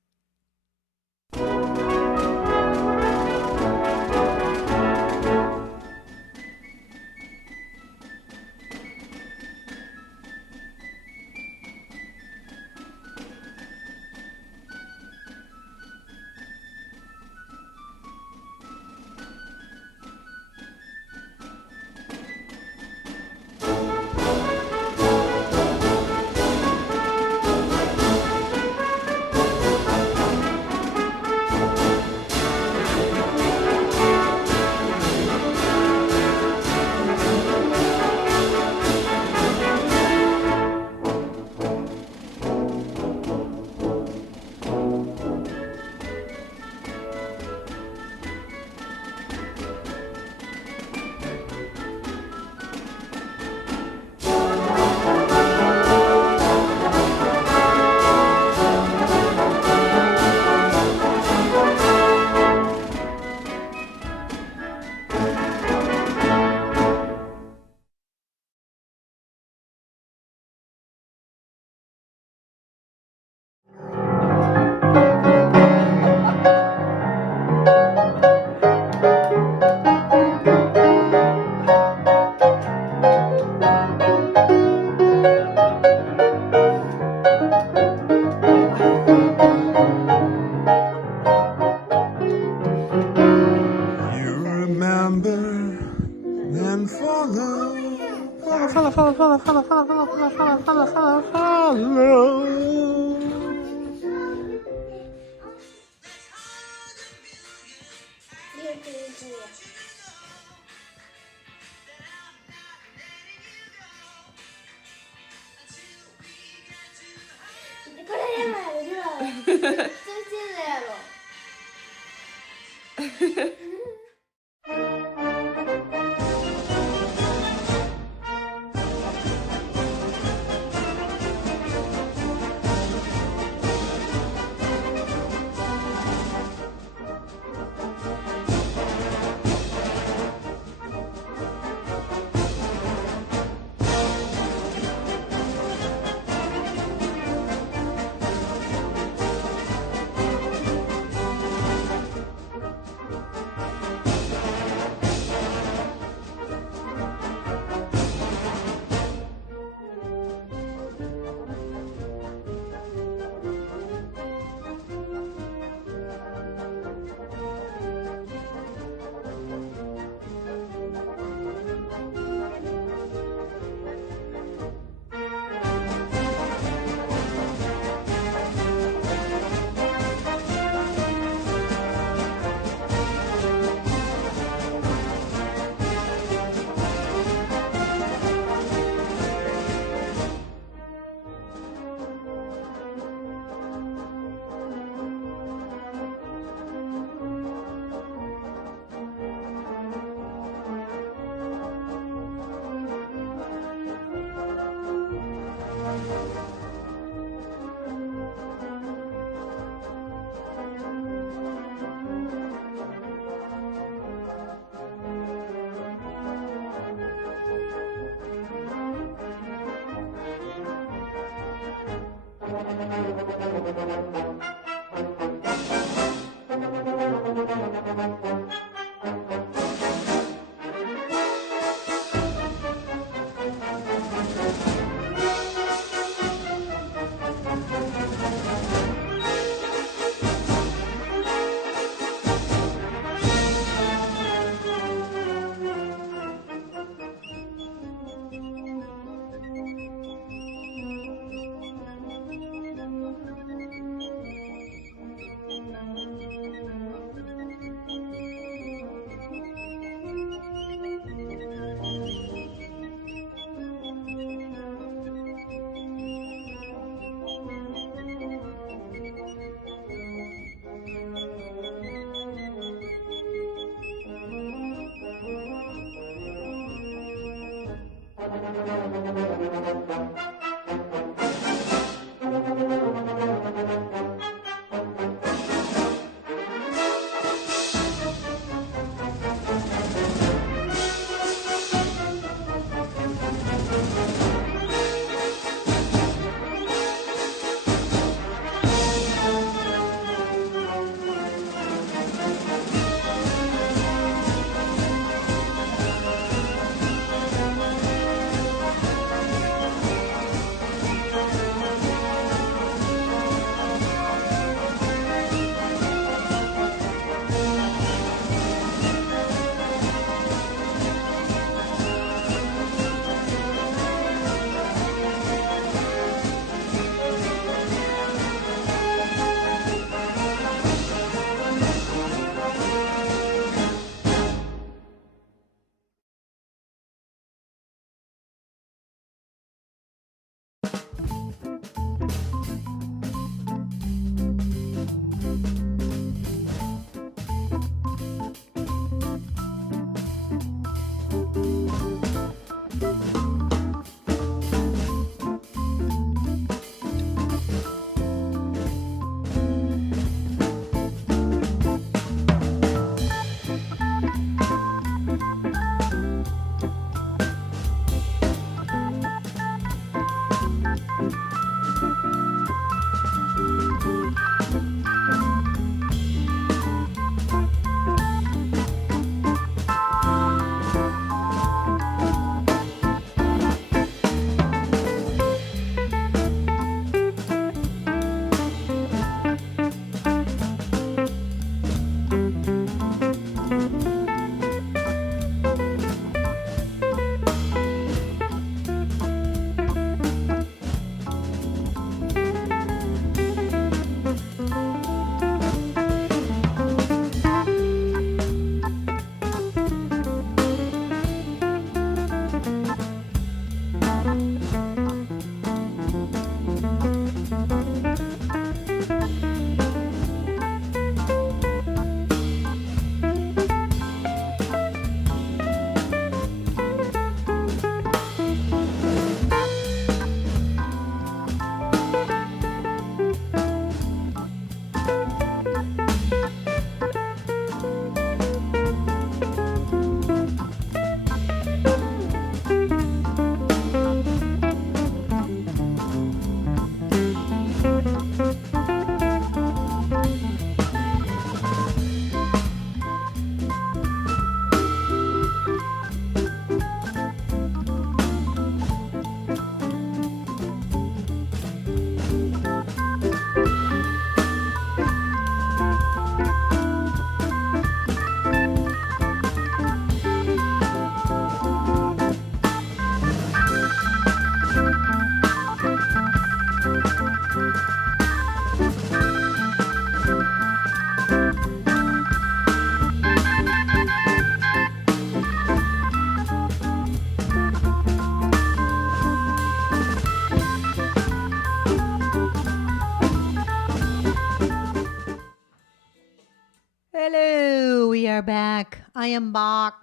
Hello, we are back. I am back.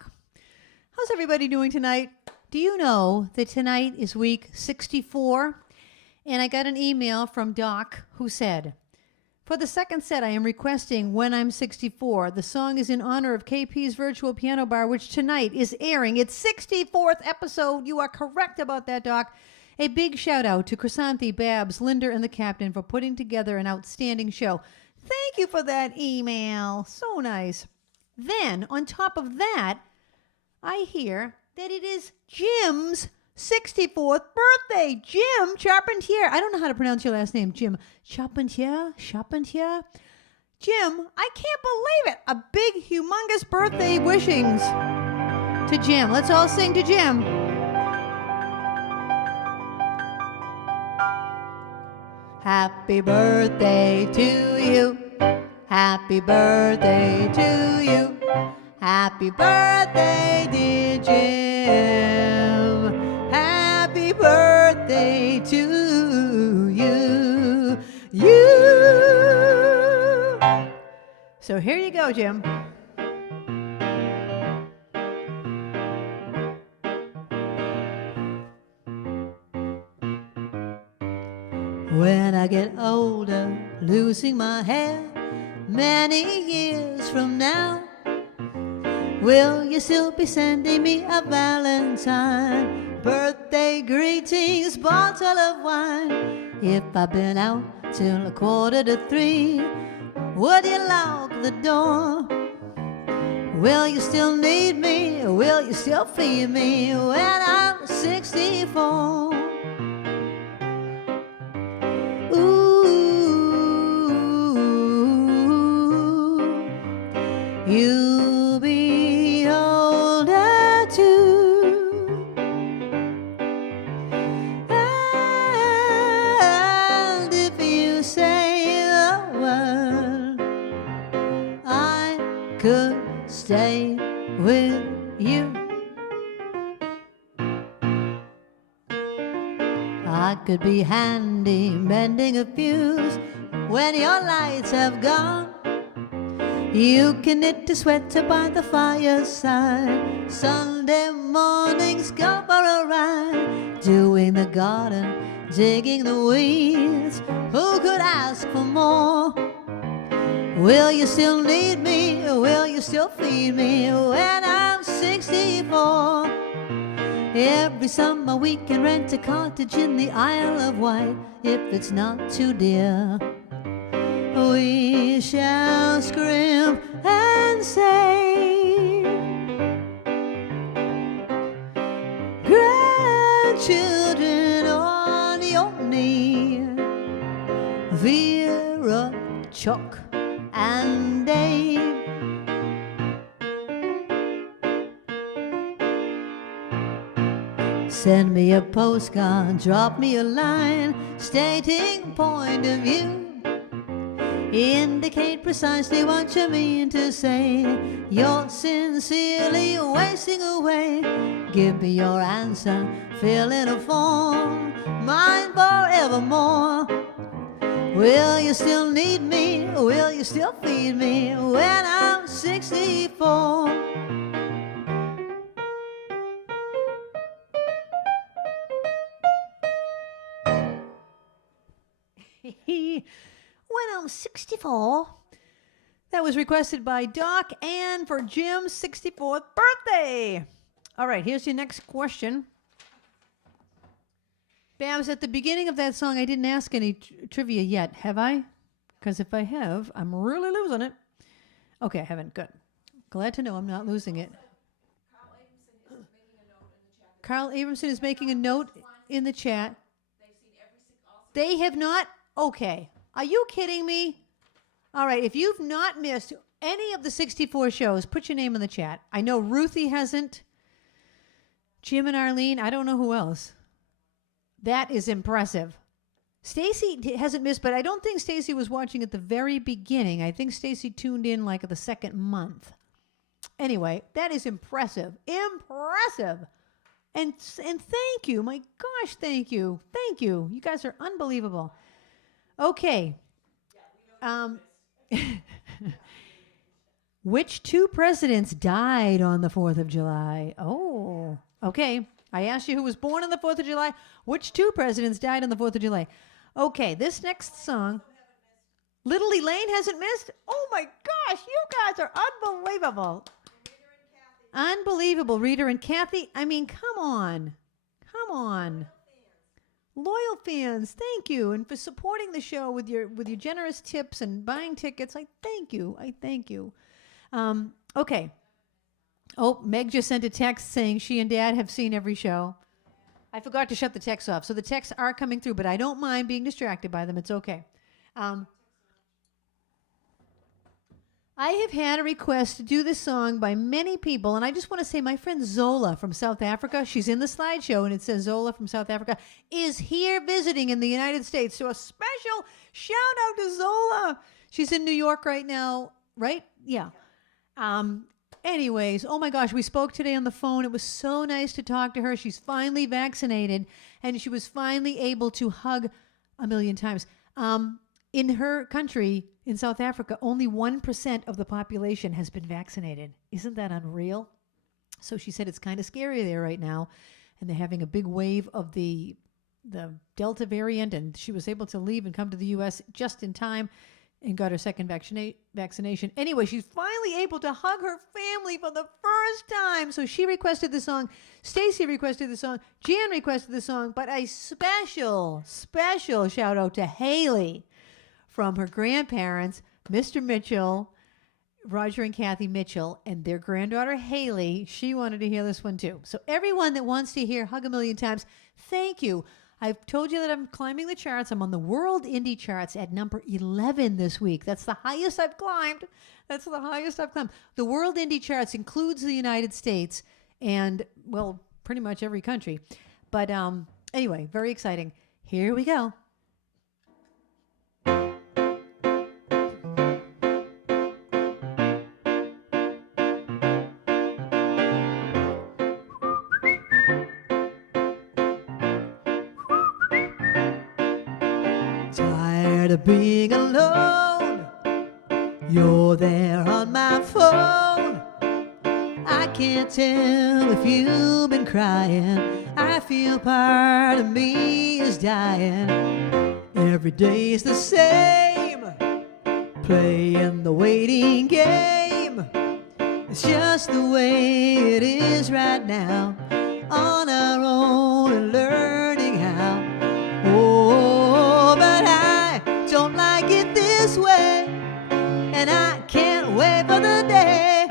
How's everybody doing tonight? Do you know that tonight is week 64? And I got an email from Doc who said, for the second set, I am requesting When I'm 64. The song is in honor of KP's Virtual Piano Bar, which tonight is airing its 64th episode. You are correct about that, Doc. A big shout out to Krisanthi, Babs, Linda, and the Captain for putting together an outstanding show. Thank you for that email. So nice. Then, on top of that, I hear that it is Jim's 64th birthday. Jim Charpentier. I don't know how to pronounce your last name, Jim. Charpentier? Charpentier? Jim, I can't believe it. A big, humongous birthday wishings to Jim. Let's all sing to Jim. Happy birthday to you. Happy birthday to you. Happy birthday, dear Jim. Happy birthday to you. So here you go, Jim. When I get older, losing my hair, many years from now, will you still be sending me a Valentine? Birthday greetings, bottle of wine. If I've been out till 2:45, would you lock the door? Will you still need me? Will you still feed me when I'm 64? You'll be older too. And if you say the word, I could stay with you. I could be handy mending a fuse when your lights have gone. You can knit a sweater by the fireside. Sunday mornings go for a ride, doing the garden, digging the weeds. Who could ask for more? Will you still need me? Will you still feed me when I'm 64? Every summer we can rent a cottage in the Isle of Wight, if it's not too dear. We shall scrimp and save. Grandchildren on your knee, Vera, Chuck, and Dave. Send me a postcard, drop me a line, stating point of view. Indicate precisely what you mean to say. You're sincerely wasting away. Give me your answer, fill in a form, mine forevermore. Will you still need me? Will you still feed me when I'm 64? When I'm 64. That was requested by Doc and for Jim's 64th birthday. All right, here's your next question. Babs, at the beginning of that song, I didn't ask any trivia yet, have I? Because if I have, I'm really losing it. Okay, I haven't. Good. Glad to know I'm not losing it. Carl Abramson is making a note in the chat. They have not? Okay. Are you kidding me? All right, if you've not missed any of the 64 shows, put your name in the chat. I know Ruthie hasn't. Jim and Arlene, I don't know who else. That is impressive. Stacy hasn't missed, but I don't think Stacy was watching at the very beginning. I think Stacy tuned in like the second month. Anyway, that is impressive. Impressive. And thank you. My gosh, thank you. Thank you. You guys are unbelievable. Okay. Which two presidents died on the 4th of July? Oh, okay. I asked you who was born on the 4th of July. Which two presidents died on the 4th of July? Okay, this next song. Little Elaine hasn't missed? Oh my gosh, you guys are unbelievable. Unbelievable, Rita and Kathy. I mean, come on. Come on. Loyal fans, thank you. And for supporting the show with your generous tips and buying tickets. I thank you. Okay. Oh, Meg just sent a text saying she and Dad have seen every show. I forgot to shut the texts off. So the texts are coming through, but I don't mind being distracted by them. It's okay. I have had a request to do this song by many people, and I just want to say my friend Zola from South Africa, she's in the slideshow, and it says Zola from South Africa, is here visiting in the United States. So a special shout out to Zola. She's in New York right now, right? Yeah. Anyways, oh my gosh, we spoke today on the phone. It was so nice to talk to her. She's finally vaccinated, and she was finally able to hug a million times. In her country, in South Africa, only 1% of the population has been vaccinated. Isn't that unreal? So she said it's kind of scary there right now, and they're having a big wave of the Delta variant, and she was able to leave and come to the U.S. just in time and got her second vaccination. Anyway, she's finally able to hug her family for the first time. So she requested the song. Stacy requested the song. Jan requested the song. But a special shout out to Haley from her grandparents, Mr. Mitchell, Roger and Kathy Mitchell, and their granddaughter Haley. She wanted to hear this one too. So everyone that wants to hear Hug a Million Times, thank you. I've told you that I'm climbing the charts. I'm on the world indie charts at number 11 this week. That's the highest I've climbed. The world indie charts includes the United States and, well, pretty much every country. But anyway, very exciting. Here we go. Tired of being alone, you're there on my phone. I can't tell if you've been crying. I feel part of me is dying. Every day's the same, playing the waiting game. It's just the way it is right now, on our own and learning how. Oh, but I don't like it this way, and I can't wait for the day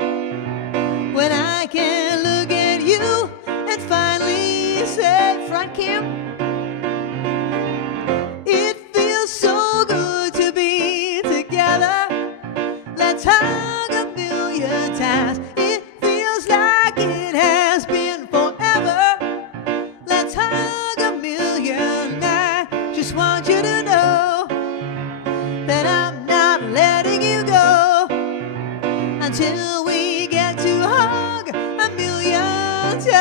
when I can look at you and finally say, front cam, it feels so good to be together. Let's hug a million times. It feels like it has been forever. Let's hug a million. I just want you to know that I'm not letting you go until we get to hug a million times.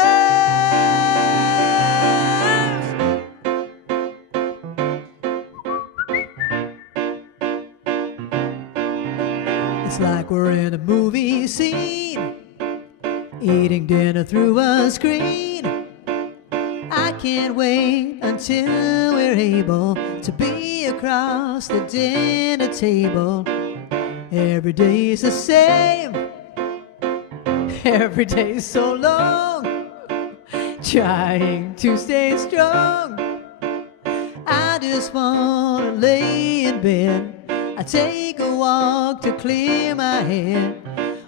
It's like we're in a movie scene, eating dinner through a screen. I can't wait until we're able to be across the dinner table. Every day's the same, every day's so long, trying to stay strong. I just want to lay in bed. I take a walk to clear my head.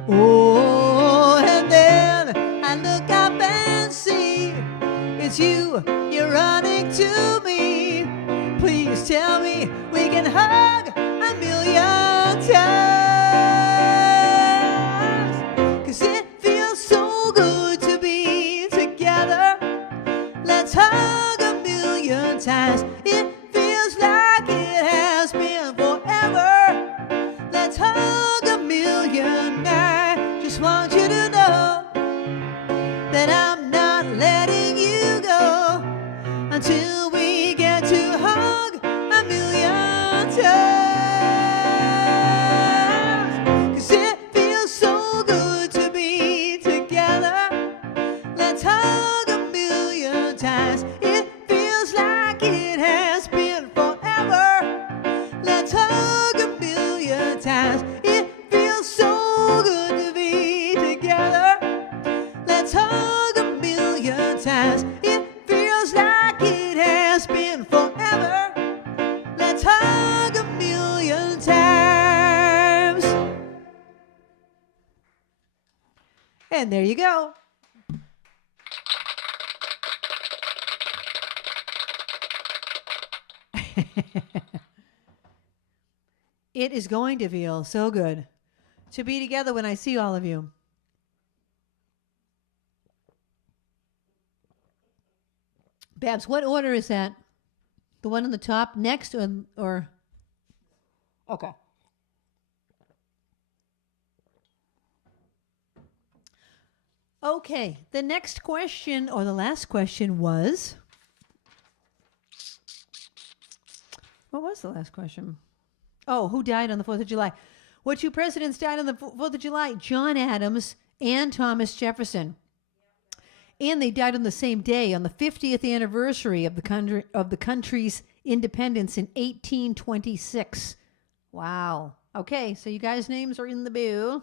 Oh, and then I look up and see it's you, you're running to me. Please tell me we can hug a million times. 'Cause it feels so good to be together. Let's hug a million times. It feels like it has been forever. Let's hug a million. I just want you to know that I'm not letting you go until we get to hug a million times. And there you go. It is going to feel so good to be together when I see all of you. Babs, what order is that? The one on the top next or? Okay. Okay, the next question or the last question was, what was the last question? Oh, who died on the 4th of July? What two presidents died on the 4th of July? John Adams and Thomas Jefferson. And they died on the same day, on the 50th anniversary of the country's independence in 1826. Wow. Okay, so you guys' names are in the bill.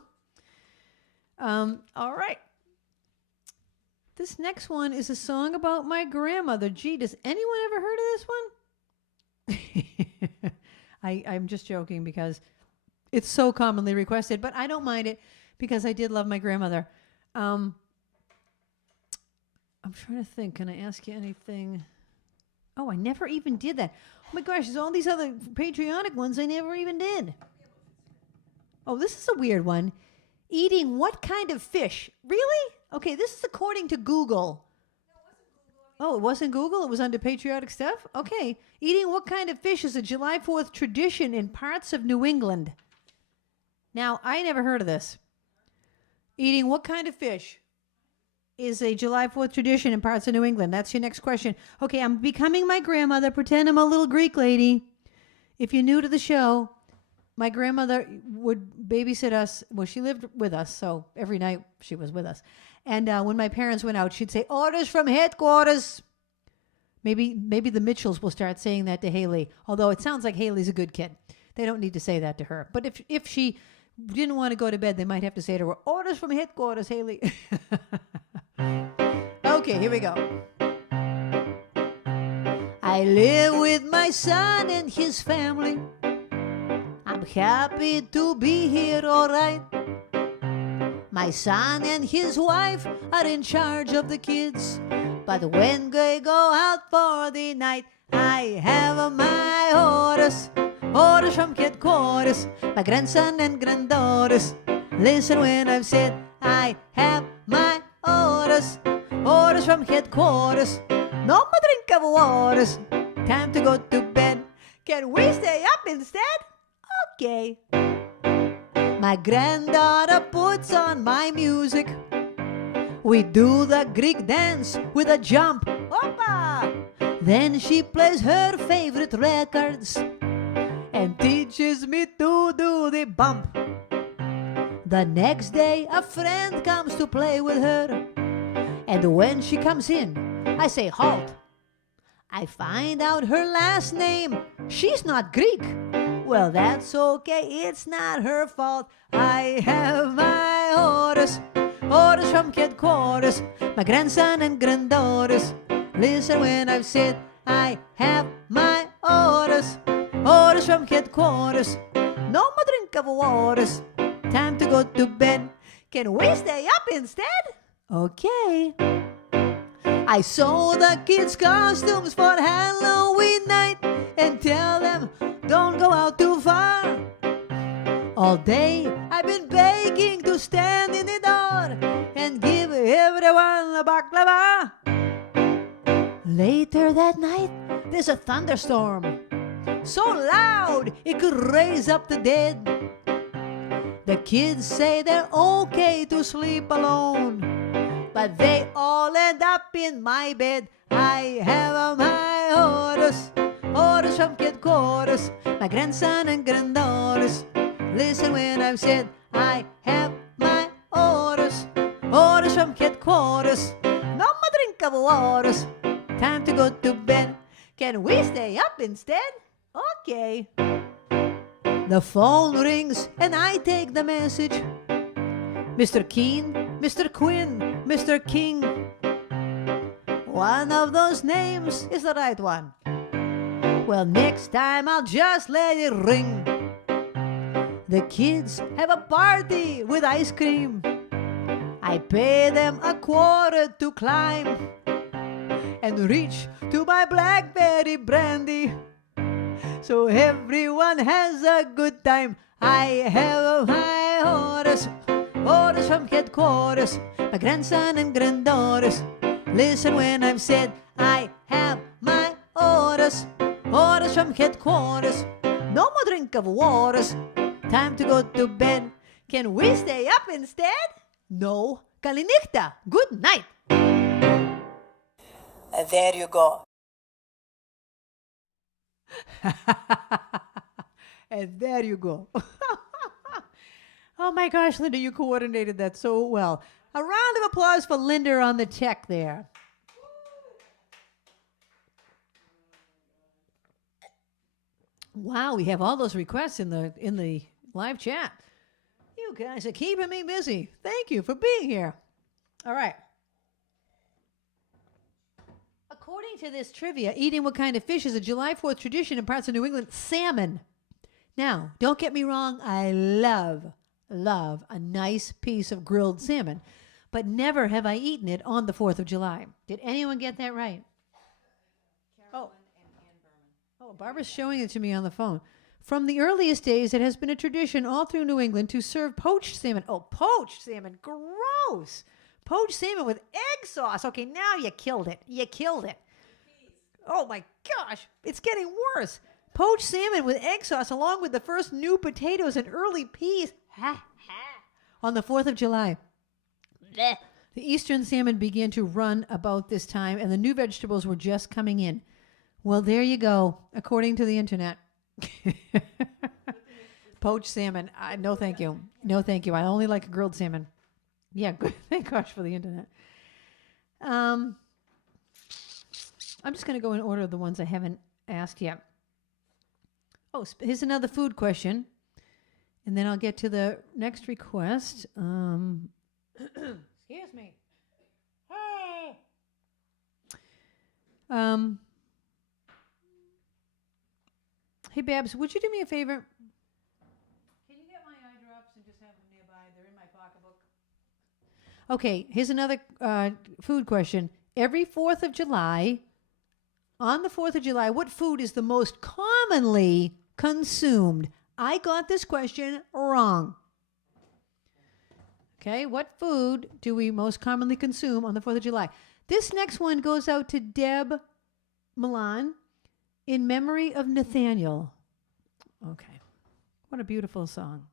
All right. This next one is a song about my grandmother. Gee, does anyone ever heard of this one? I'm just joking because it's so commonly requested, but I don't mind it because I did love my grandmother. I'm trying to think. Can I ask you anything? Oh, I never even did that. Oh my gosh, there's all these other patriotic ones I never even did. Oh, this is a weird one. Eating what kind of fish? Really? Okay, this is according to Google. Oh, it wasn't Google? It was under patriotic stuff? Okay. Eating what kind of fish is a July 4th tradition in parts of New England? Now, I never heard of this. Eating what kind of fish is a July 4th tradition in parts of New England? That's your next question. Okay, I'm becoming my grandmother. Pretend I'm a little Greek lady. If you're new to the show, my grandmother would babysit us. Well, she lived with us, so every night she was with us. And when my parents went out, she'd say, "Orders from headquarters." Maybe the Mitchells will start saying that to Haley, although it sounds like Haley's a good kid. They don't need to say that to her. But if she didn't want to go to bed, they might have to say to her, "Orders from headquarters, Haley." Okay, here we go. I live with my son and his family. I'm happy to be here, all right. My son and his wife are in charge of the kids, but when they go out for the night, I have my orders from headquarters, my grandson and granddaughters. Listen when I've said I have my orders from headquarters. No more drink of waters, time to go to bed. Can we stay up instead? Okay. My granddaughter puts on my music. We do the Greek dance with a jump. Opa! Then she plays her favorite records and teaches me to do the bump. The next day a friend comes to play with her, and when she comes in, I say halt. I find out her last name. She's not Greek. Well, that's okay, it's not her fault. I have my orders from headquarters, my grandson and granddaughters. Listen when I've said I have my orders from headquarters. No more drink of waters, time to go to bed. Can we stay up instead? Okay. I sew the kids' costumes for Halloween night and tell them don't go out too far. All day I've been begging to stand in the door and give everyone a baklava. Later that night there's a thunderstorm so loud it could raise up the dead. The kids say they're okay to sleep alone, but they all end up in my bed. I have my orders from headquarters, my grandson and granddaughters. Listen when I've said I have my orders from headquarters. No more drink of waters, time to go to bed. Can we stay up instead? Okay. The phone rings and I take the message. Mr. Keen, Mr. Quinn, Mr. King. One of those names is the right one. Well, next time I'll just let it ring. The kids have a party with ice cream. I I pay them a quarter to climb and reach to my blackberry brandy, so everyone has a good time. I have my orders, orders from headquarters, my grandson and granddaughters. Listen when I've said I have my orders, orders from headquarters. No more drink of waters, time to go to bed. Can we stay up instead? No. Kalinichta, good night. There you go. And there you go. Oh my gosh, Linda, you coordinated that so well. A round of applause for Linda on the tech there. Wow, we have all those requests in the live chat. You guys are keeping me busy. Thank you for being here. All right. According to this trivia, eating what kind of fish is a July 4th tradition in parts of New England? Salmon. Now, don't get me wrong. I love a nice piece of grilled salmon, but never have I eaten it on the 4th of July. Did anyone get that right? Oh, Barbara's showing it to me on the phone. From the earliest days, it has been a tradition all through New England to serve poached salmon. Oh, poached salmon. Gross. Poached salmon with egg sauce. Okay, now you killed it. You killed it. Oh, my gosh. It's getting worse. Poached salmon with egg sauce along with the first new potatoes and early peas. On the 4th of July. The Eastern salmon began to run about this time, and the new vegetables were just coming in. Well, there you go, according to the internet. Poached salmon. No, thank you. No, thank you. I only like grilled salmon. Yeah, good. Thank gosh for the internet. I'm just going to go in order of the ones I haven't asked yet. Oh, here's another food question. And then I'll get to the next request. Excuse me. Hey! Hey, Babs, would you do me a favor? Can you get my eye drops and just have them nearby? They're in my pocketbook. Okay, here's another food question. Every 4th of July, on the 4th of July, what food is the most commonly consumed? I got this question wrong. Okay, what food do we most commonly consume on the 4th of July? This next one goes out to Deb Milan in memory of Nathaniel. Okay, what a beautiful song.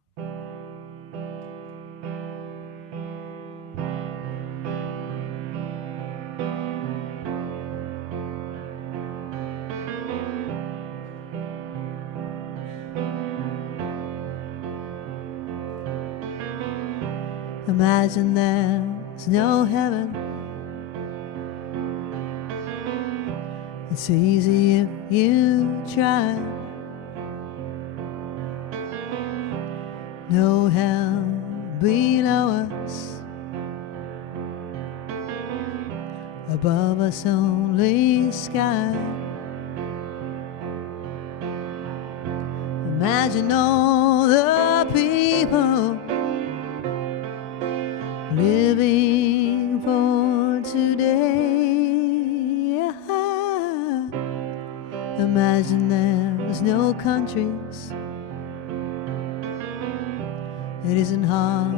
Imagine there's no heaven. It's easy if you try. No hell below us. Above us only sky. Imagine all the people living for today. Imagine there's no countries. It isn't hard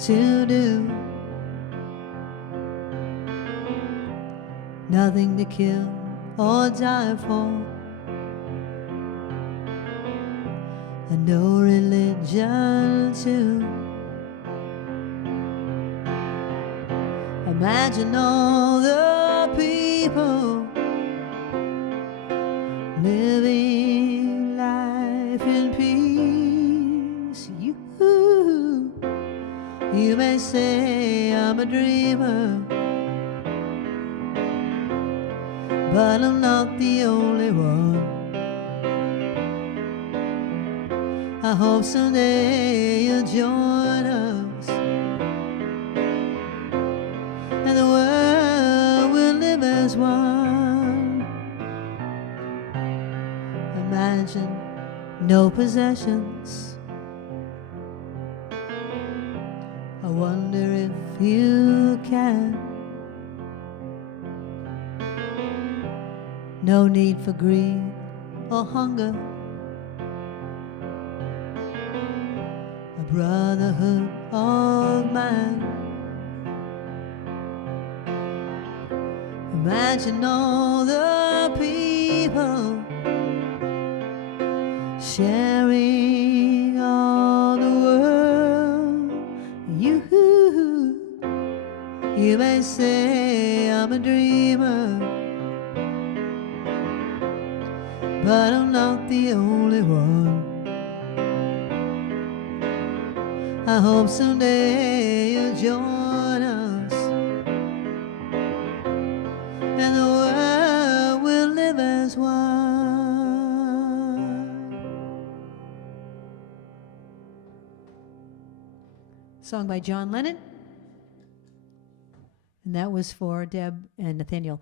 to do. Nothing to kill or die for, and no religion too. Imagine all the people living life in peace. You may say I'm a dreamer, but I'm not the only one. I hope someday you'll join us, and the world will live as one. Imagine no possessions, a wonder if you can. No need for greed or hunger, a brotherhood of man. Imagine all the people sharing all the world. You may say I'm a dreamer, but I'm not the only one. I hope someday you'll join us, and the world will live as one. Song by John Lennon, and that was for Deb and Nathaniel.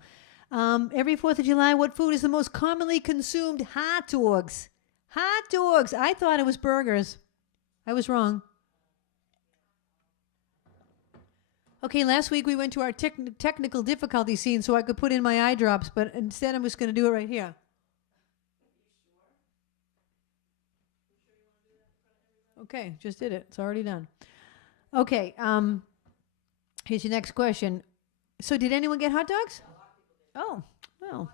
Every 4th of July, what food is the most commonly consumed? Hot dogs. Hot dogs. I thought it was burgers. I was wrong. Okay, last week we went to our technical difficulty scene so I could put in my eye drops, but instead I'm just going to do it right here. Okay, just did it. It's already done. Okay, here's your next question. So did anyone get hot dogs? Oh, well.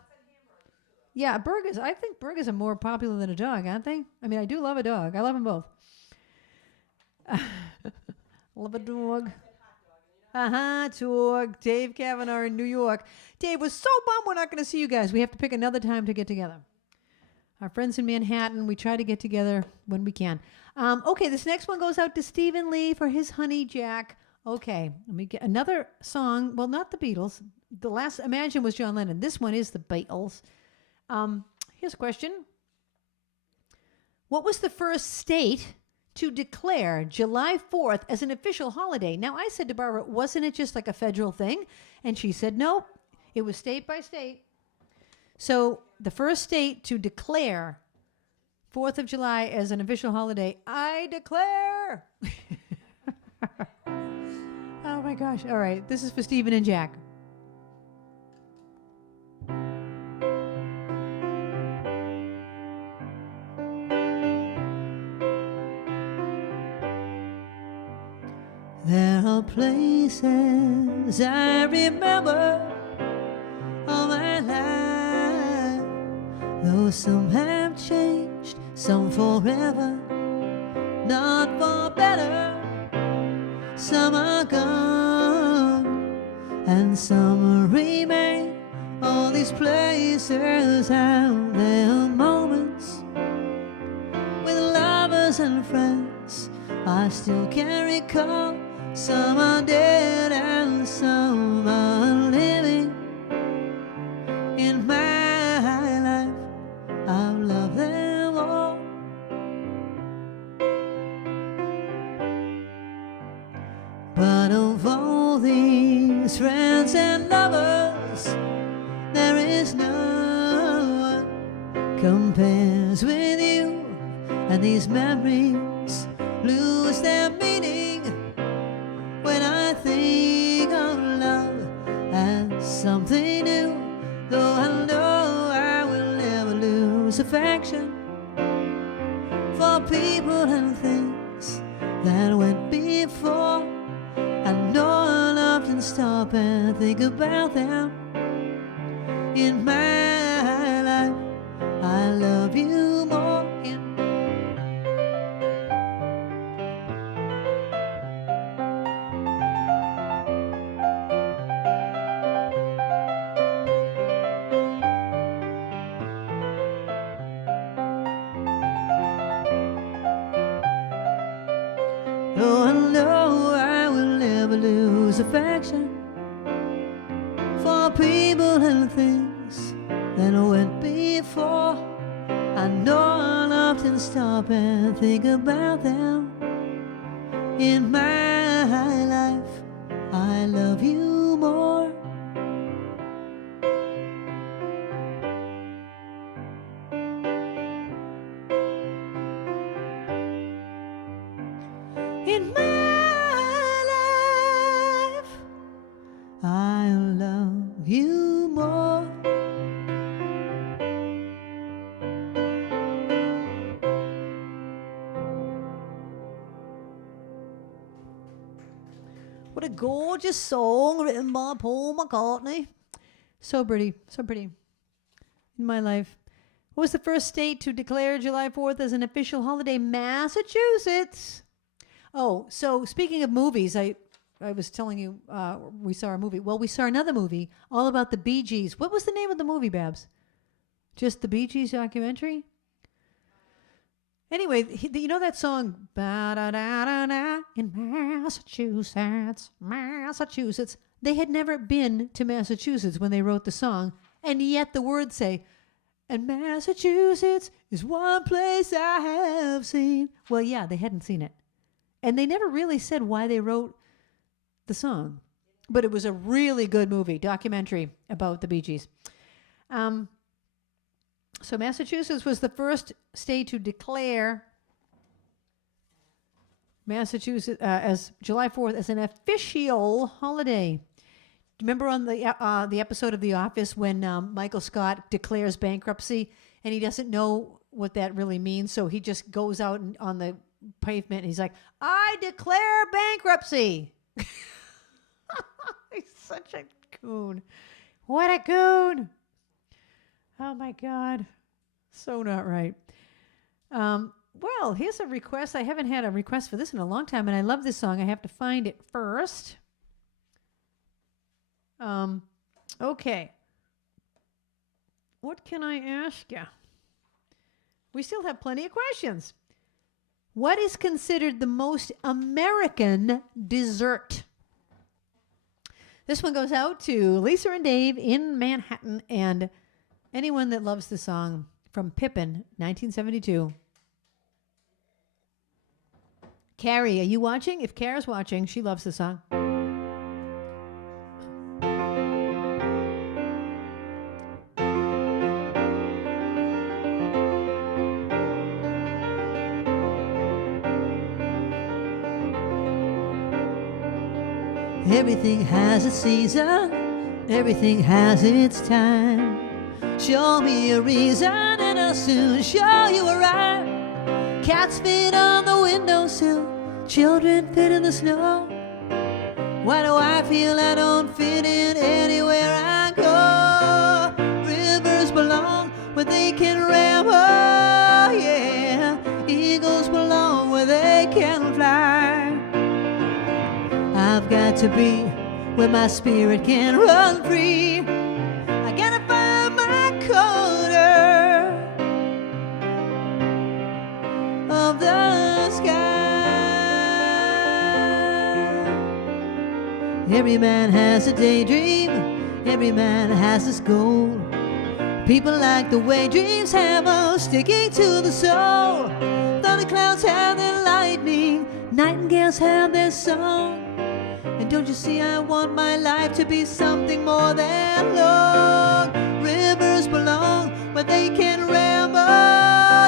Yeah, burgers. I think burgers are more popular than a dog, aren't they? I mean, I do love a dog. I love them both. Love a dog. Dog. Dave Kavanaugh in New York. Dave, was so bummed we're not going to see you guys. We have to pick another time to get together. Our friends in Manhattan, we try to get together when we can. Okay, this next one goes out to Stephen Lee for his Honey Jack. Okay, let me get another song. Well, not the Beatles. The last Imagine was John Lennon. This one is the Beatles. Here's a question. What was the first state to declare July 4th as an official holiday? Now, I said to Barbara, wasn't it just like a federal thing? And she said, no, it was state by state. So the first state to declare 4th of July as an official holiday, I declare. Oh my gosh. All right. This is for Stephen and Jack. There are places I remember all my life, though some have changed, some forever, not for better. Some are gone and some remain. All these places have their moments with lovers and friends. I still can recall. Some are dead and some are living. In my life, I've loved them all. But of all these friends and lovers, there is no one compares with you. And these memories lose their meaning when I think of love as something new. Though I know I will never lose affection for people and things that went before. I know I'll often stop and think about them. In my life, I love you more. Oh, I know I will never lose affection for people and things that went before. I know I'll often stop and think about them. In my life, I love you more. In my life, What a gorgeous song written by Paul McCartney. So pretty, so pretty. In my life. What was the first state to declare July 4th as an official holiday? Massachusetts. Oh, so speaking of movies, I was telling you we saw a movie. Well, we saw another movie all about the Bee Gees. What was the name of the movie, Babs? Just the Bee Gees documentary? Anyway, you know that song, "Ba-da-da-da-da," in Massachusetts, Massachusetts. They had never been to Massachusetts when they wrote the song, and yet the words say, "And Massachusetts is one place I have seen." Well, yeah, they hadn't seen it. And they never really said why they wrote the song. But it was a really good movie, documentary about the Bee Gees. So Massachusetts was the first state to declare Massachusetts as July 4th as an official holiday. Remember on the episode of The Office when Michael Scott declares bankruptcy and he doesn't know what that really means, so he just goes out on the pavement and he's like, "I declare bankruptcy." He's such a coon. What a coon. Oh my God. So not right. Well, here's a request. I haven't had a request for this in a long time, and I love this song. I have to find it first. Okay. What can I ask you? We still have plenty of questions. What is considered the most American dessert? This one goes out to Lisa and Dave in Manhattan and anyone that loves the song from Pippin, 1972. Carrie, are you watching? If Kara's watching, she loves the song. Everything has its season, everything has its time. Show me a reason and I'll soon show you a rhyme. Cats fit on the windowsill, children fit in the snow. Why do I feel I don't fit in anywhere I go? Rivers belong where they can ramble, yeah. Eagles belong where they can fly. I've got to be where my spirit can run free. I gotta find my corner of the sky. Every man has a daydream, every man has his goal. People like the way dreams have us sticking to the soul. Thunder clouds have their lightning, nightingales have their song. And don't you see I want my life to be something more than long. Rivers belong where they can ramble,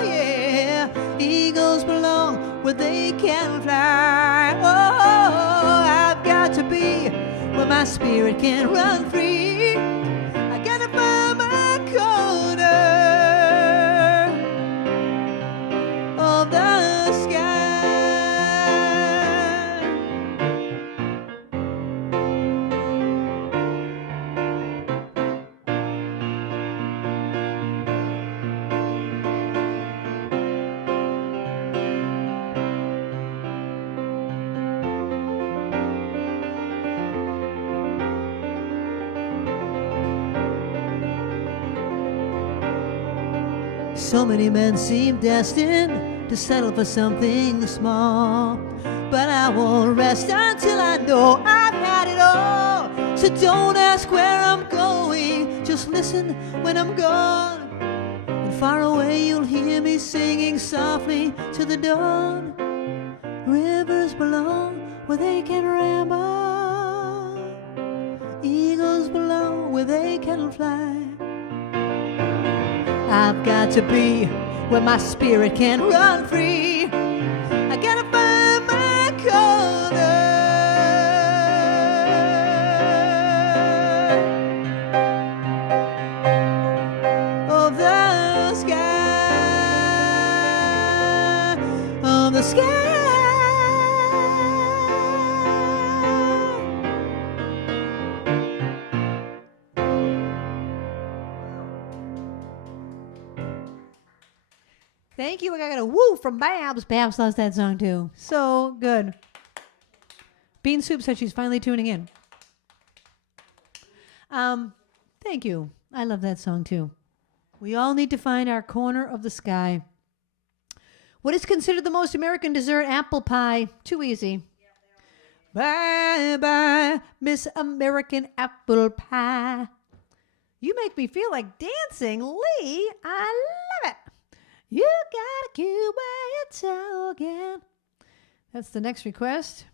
yeah. Eagles belong where they can fly. Oh, I've got to be where my spirit can run free. I gotta find my corner of the sky. So many men seem destined to settle for something small, but I won't rest until I know I've had it all. So don't ask where I'm going, just listen when I'm gone. And far away you'll hear me singing softly to the dawn. Rivers belong where they can ramble, eagles belong where they can fly. I've got to be where my spirit can run free. I gotta find my corner of the sky, of the sky. Thank you. I got a woo from Babs. Babs loves that song too. So good. Bean Soup said she's finally tuning in. Thank you. I love that song too. We all need to find our corner of the sky. What is considered the most American dessert? Apple pie. Too easy. Bye bye, Miss American Apple Pie. You make me feel like dancing, Lee. I love it. You got a cute way of talking. That's the next request.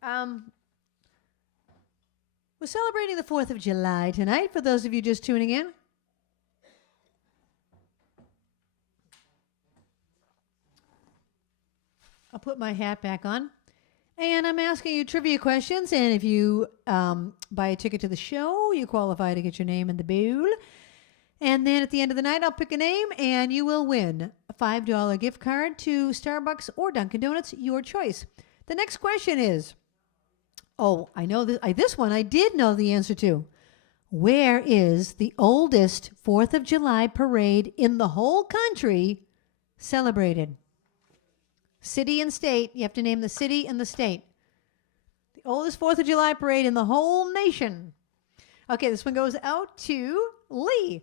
We're celebrating the 4th of July tonight, for those of you just tuning in. I'll put my hat back on. And I'm asking you trivia questions. And if you buy a ticket to the show, you qualify to get your name in the bowl. And then at the end of the night, I'll pick a name, and you will win a $5 gift card to Starbucks or Dunkin' Donuts, your choice. The next question is, I know this one I did know the answer to. Where is the oldest 4th of July parade in the whole country celebrated? City and state. You have to name the city and the state. The oldest 4th of July parade in the whole nation. Okay, this one goes out to Lee.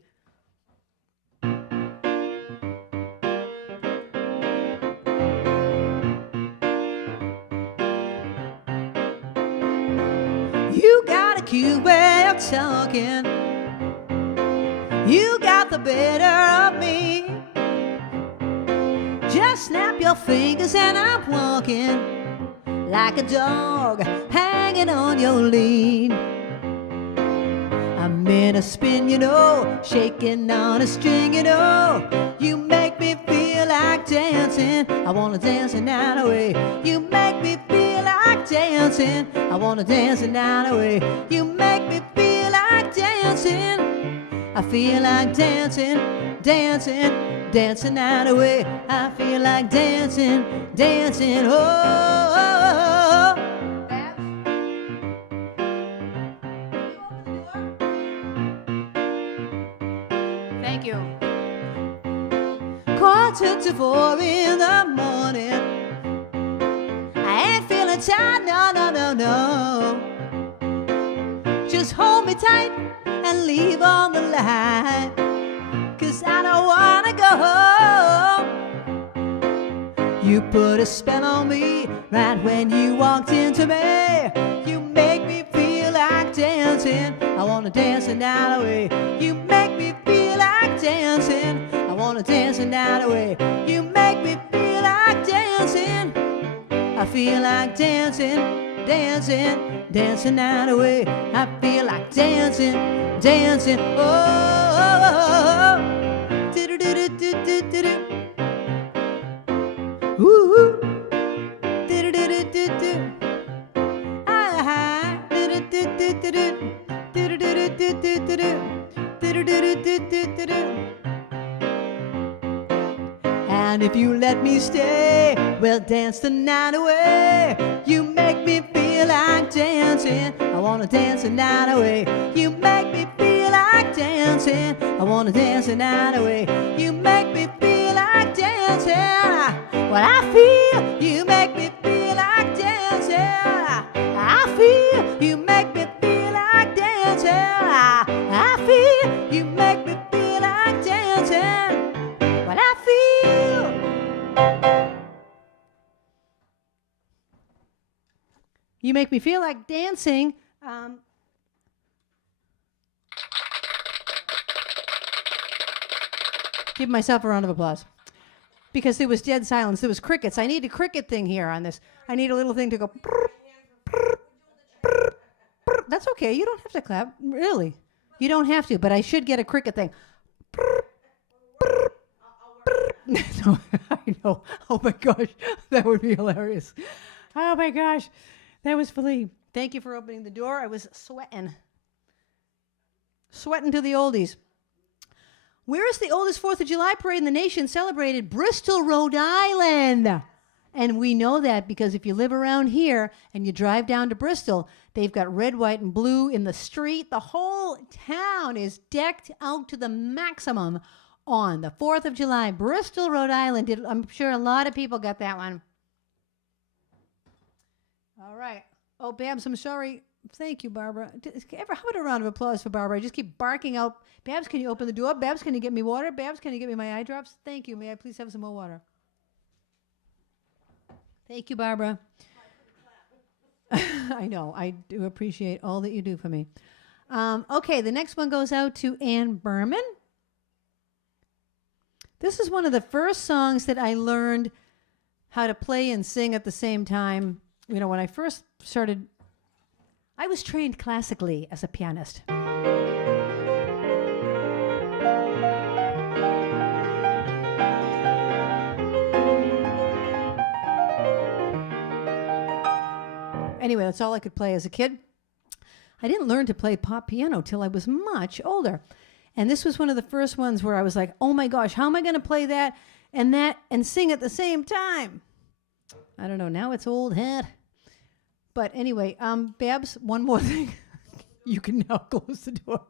You got a cute way of talking. You got the better of me. Just snap your fingers and I'm walking like a dog hanging on your lead. I'm in a spin, you know, shaking on a string, you know. You make me feel like dancing. I wanna dance the night away. You make me feel like dancing. I wanna dance the night away. You make me feel like dancing. I feel like dancing, dancing, dancing the night away. I feel like dancing, dancing. Oh, oh, oh. Thank you. 3:45 in the morning. I ain't feeling tired, no, no, no, no. Just hold me tight and leave on the light, 'cause I don't wanna go home. You put a spell on me right when you walked into me. You make me feel like dancing. I wanna dance the night away. You make me feel like dancing. I wanna dance the night away. You make me feel like dancing. I feel like dancing, dancing, dancing the night away. I feel like dancing, dancing. Oh, oh, oh, oh. Do-do-do-do-do-do-do. Ooh. Do-do-do-do-do-do. Ah, do-do-do-do-do-do. Do-do-do-do-do-do. Do-do-do-do-do-do. And if you let me stay, we'll dance the night away. You make me feel like dancing. I wanna dance the night away. You make me feel like dancing. I wanna dance the night away. You make me feel like dancing. What I feel, you make me feel like dancing. I feel, you make me feel like dancing. I feel, you make me feel like dancing. What I feel. You make me feel like dancing. Give myself a round of applause. Because there was dead silence. There was crickets. I need a cricket thing here on this. I need a little thing to go. That's okay. You don't have to clap. Really. You don't have to, but I should get a cricket thing. No, I know. Oh my gosh. That would be hilarious. Oh my gosh. That was Philippe. Thank you for opening the door. I was sweating. Sweating to the oldies. Where is the oldest 4th of July parade in the nation celebrated? Bristol, Rhode Island. And we know that because if you live around here and you drive down to Bristol, they've got red, white, and blue in the street. The whole town is decked out to the maximum. on the 4th of July, Bristol, Rhode Island. I'm sure a lot of people got that one. All right. Oh, Babs, I'm sorry. Thank you, Barbara. How about a round of applause for Barbara? I just keep barking out. Babs, can you open the door? Babs, can you get me water? Babs, can you get me my eye drops? Thank you. May I please have some more water? Thank you, Barbara. I know. I do appreciate all that you do for me. Okay, the next one goes out to Ann Berman. This is one of the first songs that I learned how to play and sing at the same time. You know, when I first started, I was trained classically as a pianist. Anyway, that's all I could play as a kid. I didn't learn to play pop piano till I was much older. And this was one of the first ones where I was like, oh my gosh, how am I going to play that and sing at the same time? I don't know. Now it's old hat. But anyway, Babs, one more thing. You can now close the door.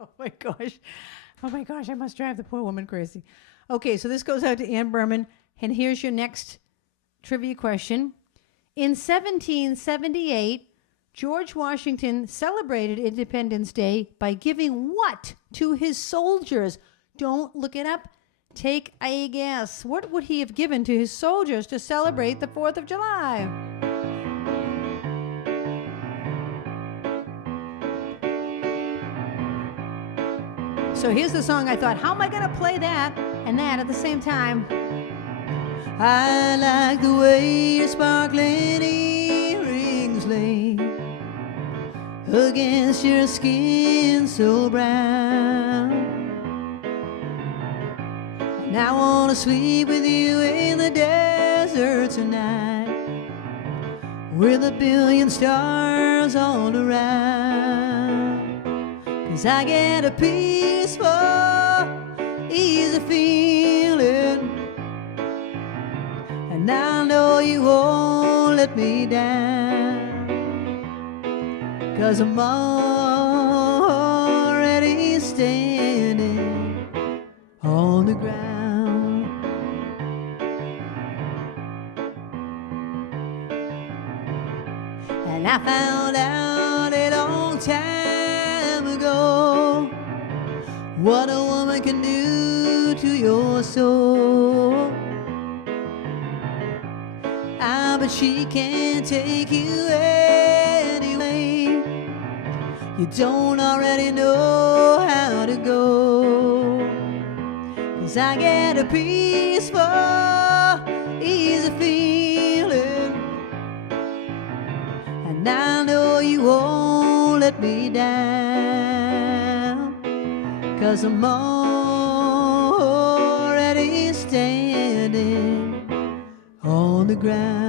Oh my gosh. Oh my gosh, I must drive the poor woman crazy. Okay, so this goes out to Ann Berman. And here's your next trivia question. In 1778, George Washington celebrated Independence Day by giving what to his soldiers? Don't look it up. Take a guess. What would he have given to his soldiers to celebrate the 4th of July? So here's the song I thought, how am I going to play that and that at the same time? I like the way your sparkling earrings lay against your skin so brown. And I want to sleep with you in the desert tonight, with a billion stars all around. 'Cause I get a peaceful, easy feeling, and I know you won't let me down. 'Cause I'm already standing on the ground. And I found out a long time ago what a woman can do to your soul. But she can't take you anyway. You don't already know how to go. 'Cause I get a peaceful, easy feeling, and I know you won't let me down. 'Cause I'm already standing on the ground.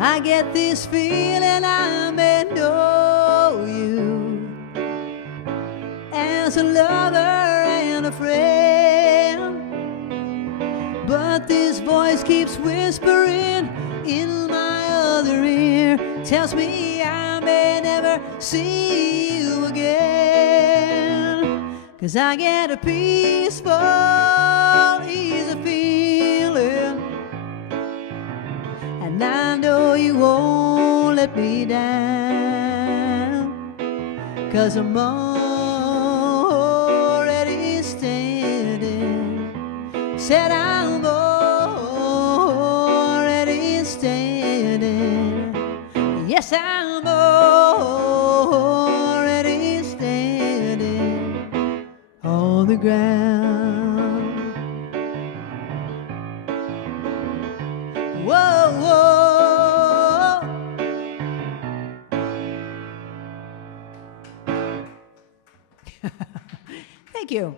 I get this feeling I may know you as a lover and a friend, but this voice keeps whispering in my other ear, tells me I may never see you again. 'Cause I get a peaceful, easy feeling, and I know you won't let me down. 'Cause I'm already standing. Said I'm already standing. Yes, I'm already standing on the ground. Whoa, whoa. Thank you.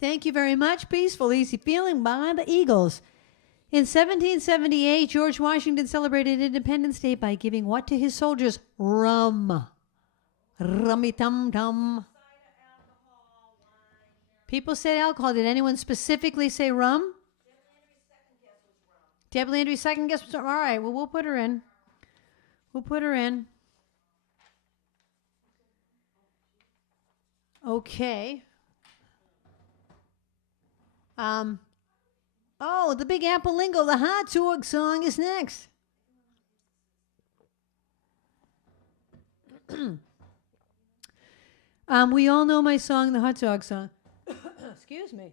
Thank you very much. Peaceful, Easy Feeling by the Eagles. In 1778, George Washington celebrated Independence Day by giving what to his soldiers? Rum. Rummy tum tum. People said alcohol. Did anyone specifically say rum? Deb Landry's second guess was rum. All right, well, we'll put her in. We'll put her in. Okay. Oh, the Big Apple Lingo, the Hot Dog song is next. We all know my song, the Hot Dog song. Excuse me.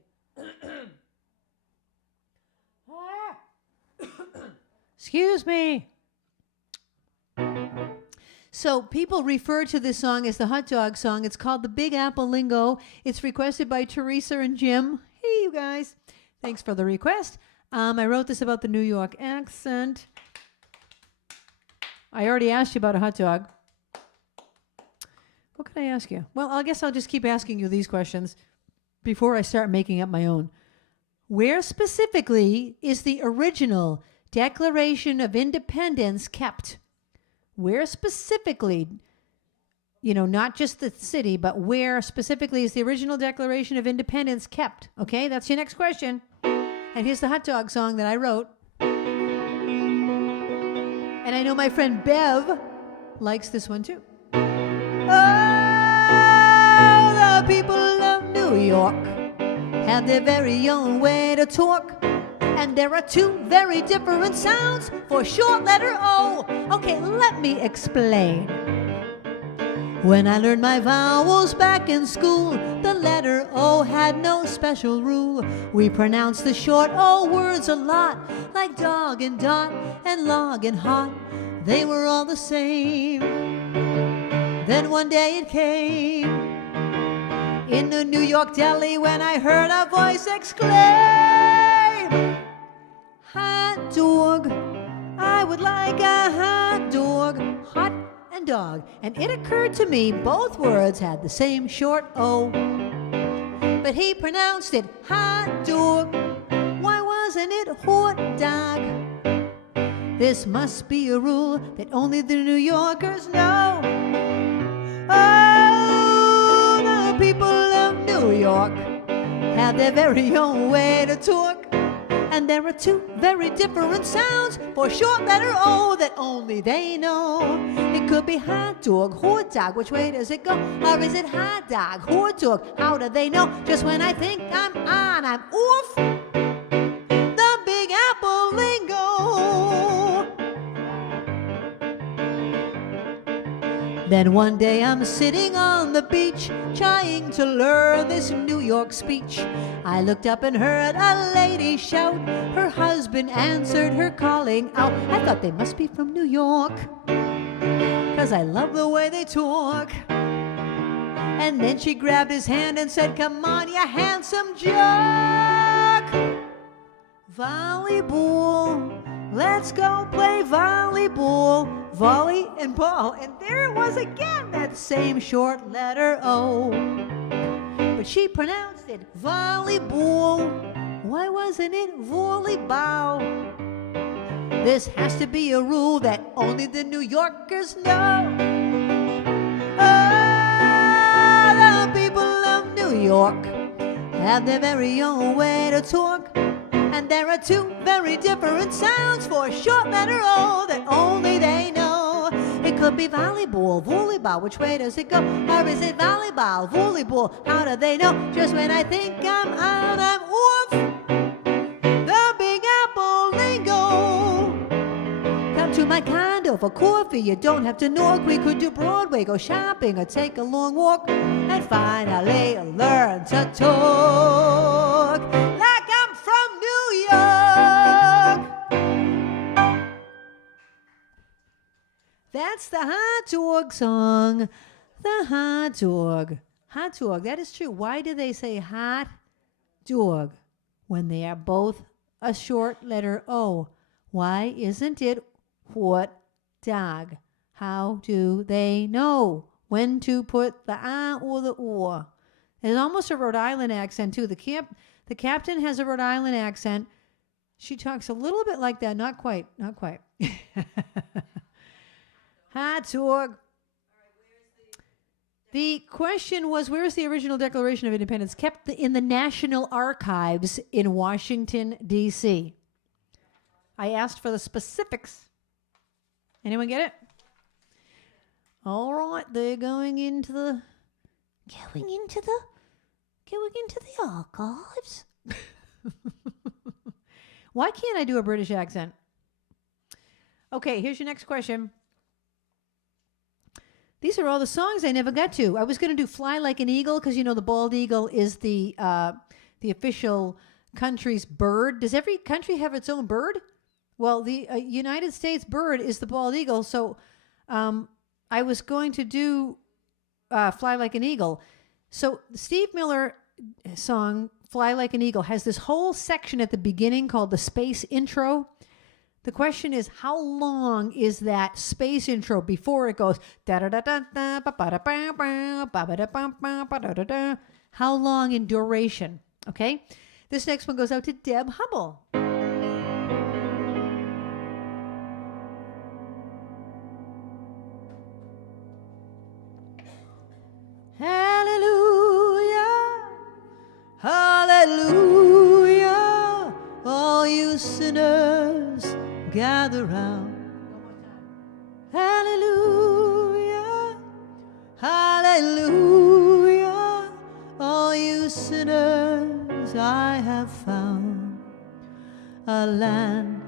Excuse me. So people refer to this song as the Hot Dog song. It's called the Big Apple Lingo. It's requested by Teresa and Jim. Hey, you guys. Thanks for the request. I wrote this about the New York accent. I already asked you about a hot dog. What could I ask you? Well, I guess I'll just keep asking you these questions before I start making up my own. Where specifically is the original Declaration of Independence kept? Where specifically, not just the city, but where specifically is the original Declaration of Independence kept? Okay, that's your next question. And here's the hot dog song that I wrote. And I know my friend Bev likes this one too. Oh, the people of New York have their very own way to talk. And there are two very different sounds for short letter O. Okay, let me explain. When I learned my vowels back in school, the letter O had no special rule. We pronounced the short O words a lot, like dog and dot and log and hot. They were all the same. Then one day it came in the New York deli when I heard a voice exclaim, hot dog, I would like a hot dog, hot and dog. And it occurred to me both words had the same short O, but he pronounced it hot dog. Why wasn't it hot dog? This must be a rule that only the New Yorkers know. Oh, the people of New York have their very own way to talk. And there are two very different sounds for short letter O that only they know. It could be hot dog, hot dog, which way does it go? Or is it hot dog, hot dog? How do they know? Just when I think I'm on, I'm off. The Big Apple Lingo. Then one day I'm sitting on the beach trying to learn this New York speech. I looked up and heard a lady shout. Her husband answered her calling out. I thought they must be from New York, 'cause I love the way they talk. And then she grabbed his hand and said, come on, you handsome jock. Volleyball, let's go play volleyball. Volley and ball. And there it was again, that same short letter O. But she pronounced it volleyball. Why wasn't it volleyball? This has to be a rule that only the New Yorkers know. Oh, the people of New York have their very own way to talk. And there are two very different sounds for a short letter O that only they know. It could be volleyball, volleyball, which way does it go? Or is it volleyball, volleyball? How do they know? Just when I think I'm on, I'm off. The Big Apple Lingo. Come to my condo for coffee. You don't have to knock. We could do Broadway, go shopping, or take a long walk. And finally learn to talk like I'm from New York. That's the hot dog song. The hot dog. Hot dog, that is true. Why do they say hot dog when they are both a short letter O? Why isn't it hot dog? How do they know when to put the or the or? There's almost a Rhode Island accent too. The captain has a Rhode Island accent. She talks a little bit like that. Not quite. Hot dog. The question was, where is the original Declaration of Independence? Kept in the National Archives in Washington, D.C. I asked for the specifics. Anyone get it? All right, they're going into the archives. Why can't I do a British accent? Okay, here's your next question. These are all the songs I never got to. I was going to do Fly Like an Eagle because, you know, the bald eagle is the official country's bird. Does every country have its own bird? Well, the United States bird is the bald eagle, so I was going to do Fly Like an Eagle. So Steve Miller song, Fly Like an Eagle, has this whole section at the beginning called the space intro. The question is, how long is that space intro before it goes da-da-da-da-da, ba-ba-da-ba-ba, ba-ba-da-ba-ba, how long in duration? Okay? This next one goes out to Deb Hubble. Hallelujah, hallelujah, all you sinners gather round. Hallelujah, hallelujah, all you sinners I have found a land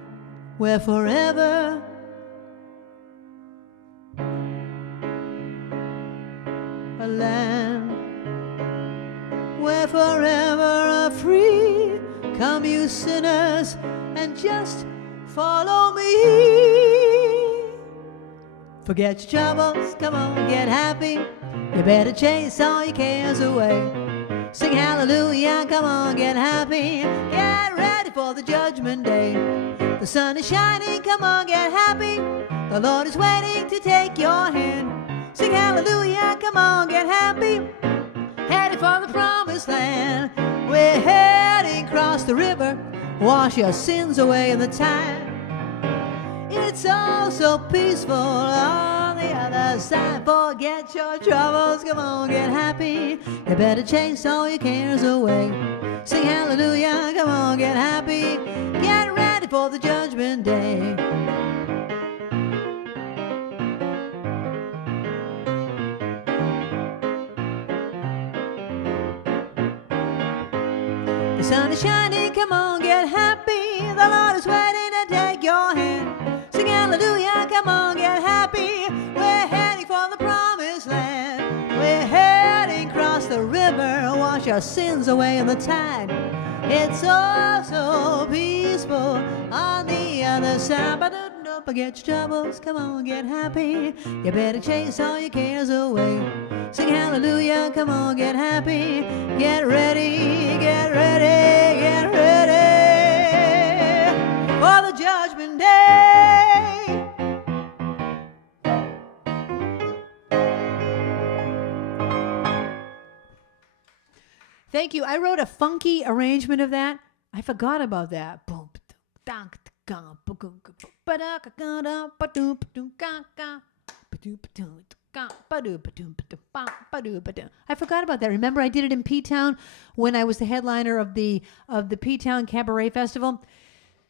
where forever a land where forever are free. Come you sinners and just follow me. Forget your troubles, come on, get happy. You better chase all your cares away. Sing hallelujah, come on, get happy. Get ready for the judgment day. The sun is shining, come on, get happy. The Lord is waiting to take your hand. Sing hallelujah, come on, get happy. Heading for the promised land. We're heading across the river. Wash your sins away in the tide. It's all so peaceful on the other side. Forget your troubles, come on, get happy. You better chase all your cares away. Sing hallelujah, come on, get happy. Get ready for the judgment day. The sun is shining, come on, get happy. The Lord is waiting to take your hand. Sing hallelujah, come on, get happy. We're heading for the promised land. We're heading across the river. Wash our sins away in the tide. It's all so peaceful on the other side. But don't forget your troubles, come on, get happy. You better chase all your cares away. Sing hallelujah, come on, get happy. Get ready, get ready, get ready for the judgment day. Thank you. I wrote a funky arrangement of that. I forgot about that. Boom. I forgot about that. Remember, I did it in P-Town when I was the headliner of the P-Town Cabaret Festival.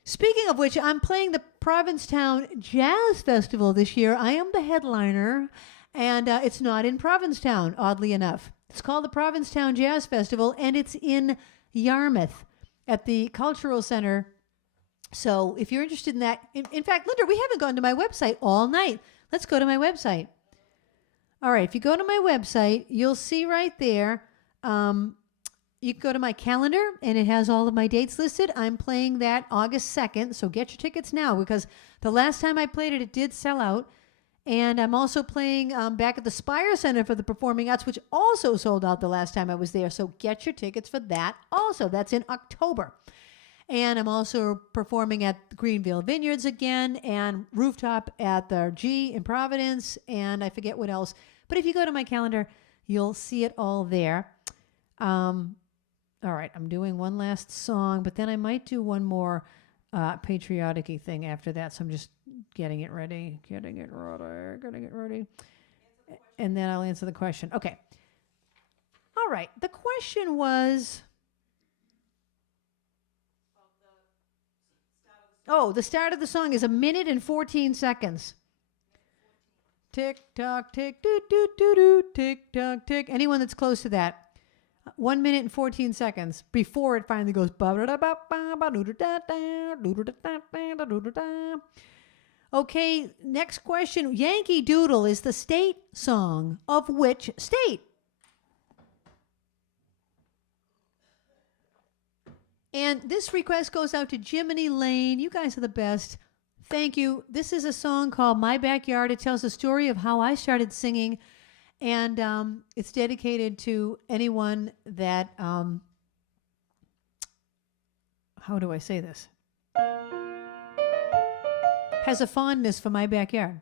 Speaking of which, I'm playing the Provincetown Jazz Festival this year. I am the headliner, and it's not in Provincetown, oddly enough. It's called the Provincetown Jazz Festival, and it's in Yarmouth at the Cultural Center. So if you're interested in that, in fact, Linda, we haven't gone to my website all night. Let's go to my website. All right, if you go to my website, you'll see right there, you can go to my calendar, and it has all of my dates listed. I'm playing that August 2nd, so get your tickets now, because the last time I played it, it did sell out. And I'm also playing back at the Spire Center for the Performing Arts, which also sold out the last time I was there. So get your tickets for that also. That's in October. And I'm also performing at Greenville Vineyards again, and Rooftop at the G in Providence, and I forget what else. But if you go to my calendar, you'll see it all there. All right, I'm doing one last song, but then I might do one more patriotic-y thing after that, so I'm just getting it ready. and then I'll answer the question. Okay. All right. The question was... Oh, the start of the song is 1 minute and 14 seconds. Tick tock, tick, doo doo doo doo, tick tock, tick. Anyone that's close to that, 1 minute and 14 seconds before it finally goes. Okay, next question. Yankee Doodle is the state song of which state? And this request goes out to Jiminy Lane. You guys are the best. Thank you. This is a song called My Backyard. It tells the story of how I started singing. And it's dedicated to anyone that, how do I say this? Has a fondness for my backyard.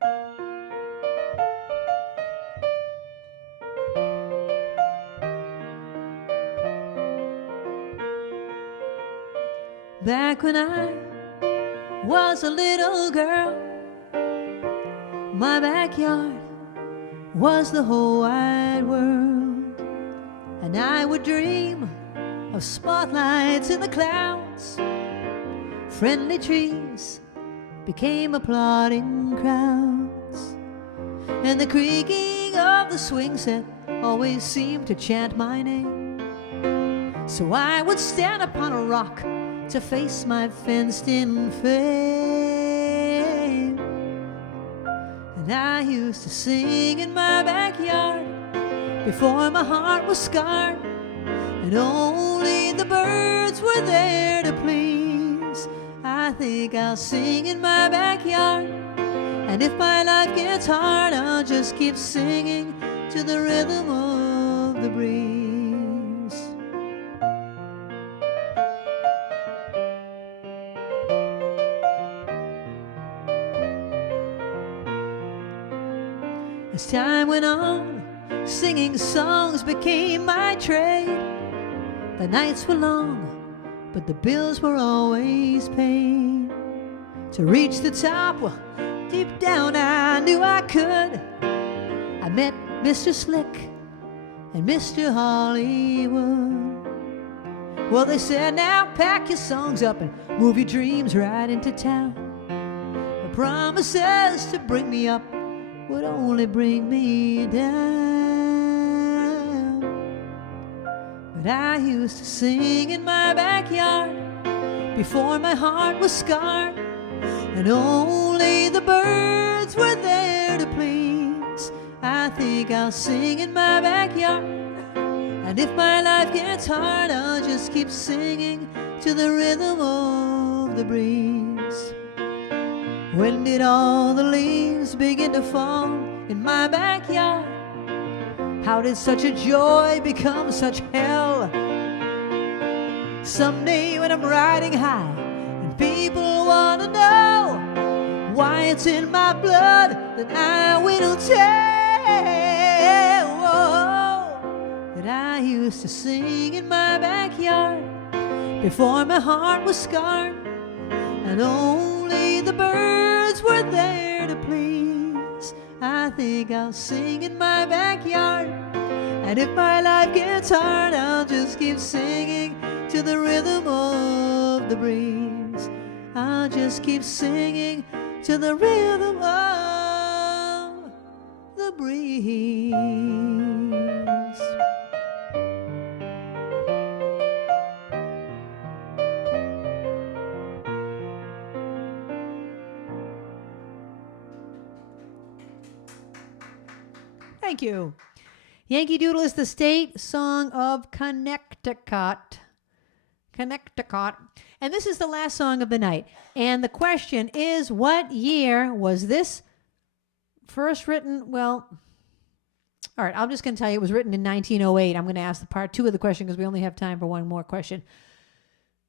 Back when I was a little girl, my backyard was the whole wide world. And I would dream of spotlights in the clouds. Friendly trees became applauding crowds. And the creaking of the swing set always seemed to chant my name. So I would stand upon a rock to face my fenced-in fame. And I used to sing in my backyard before my heart was scarred, and only the birds were there to please. I think I'll sing in my backyard, and if my life gets hard, I'll just keep singing to the rhythm of the breeze. As time went on, singing songs became my trade. The nights were long, but the bills were always paid. To reach the top, well, deep down I knew I could. I met Mr. Slick and Mr. Hollywood. Well, they said, now pack your songs up and move your dreams right into town. The promises to bring me up would only bring me down. But I used to sing in my backyard before my heart was scarred, and only the birds were there to please. I think I'll sing in my backyard, and if my life gets hard, I'll just keep singing to the rhythm of the breeze. When did all the leaves begin to fall in my backyard? How did such a joy become such hell? Someday when I'm riding high and people want to know why it's in my blood, then I will tell that I used to sing in my backyard before my heart was scarred, and only the birds were there to please. I think I'll sing in my backyard, and if my life gets hard, I'll just keep singing to the rhythm of the breeze. I'll just keep singing to the rhythm of the breeze. Thank you. Yankee Doodle is the state song of Connecticut. Connecticut. And this is the last song of the night. And the question is, what year was this first written? Well, all right, I'm just going to tell you it was written in 1908. I'm going to ask the part two of the question because we only have time for one more question.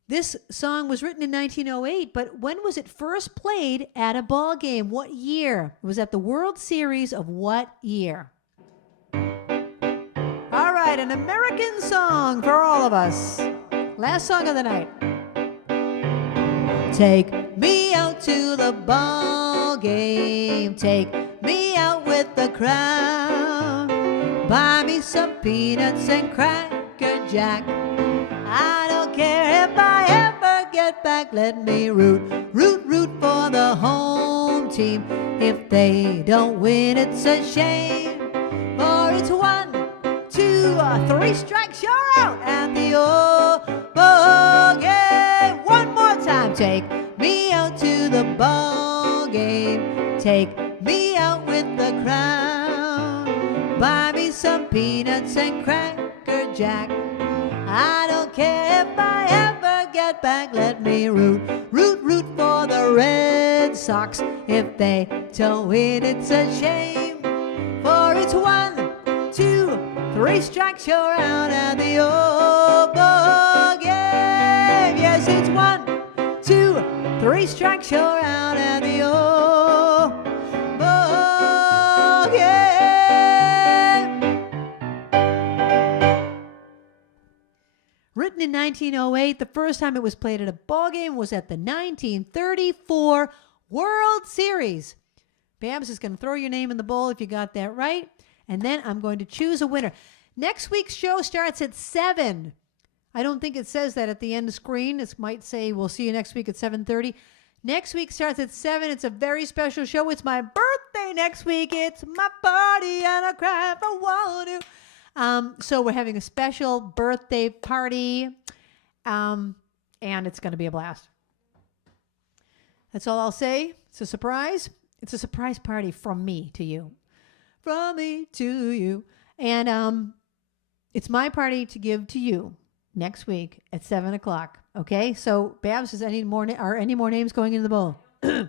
This song was written in 1908, but when was it first played at a ball game? What year? It was at the World Series of what year? All right, an American song for all of us. Last song of the night. Take me out to the ball game. Take me out with the crowd. Buy me some peanuts and Cracker Jack. I don't care if I ever get back. Let me root for the home team. If they don't win, it's a shame. For it's 1, 2, 3 strikes, you're out at the old ball game. One more time. Take me out to the ball game. Take me out with the crowd. Buy me some peanuts and Cracker Jack. I don't care if I ever get back. Let me root for the Red Sox. If they don't win, it's a shame. For it's 1, 2, 3 strikes, you're out at the old ball game. Yes, it's 1, 2, 3 strikes, you're out at the old ball game. Written in 1908, the first time it was played at a ball game was at the 1934 World Series. Babs is going to throw your name in the bowl if you got that right, and then I'm going to choose a winner. Next week's show starts at 7. I don't think it says that at the end of the screen. It might say we'll see you next week at 7:30. Next week starts at 7. It's a very special show. It's my birthday next week. It's my party and I cry if I want to. So we're having a special birthday party, and it's going to be a blast. That's all I'll say. It's a surprise. It's a surprise party from me to you. From me to you. And it's my party to give to you next week at 7 o'clock. Okay? So, Babs, is any more names going into the bowl? No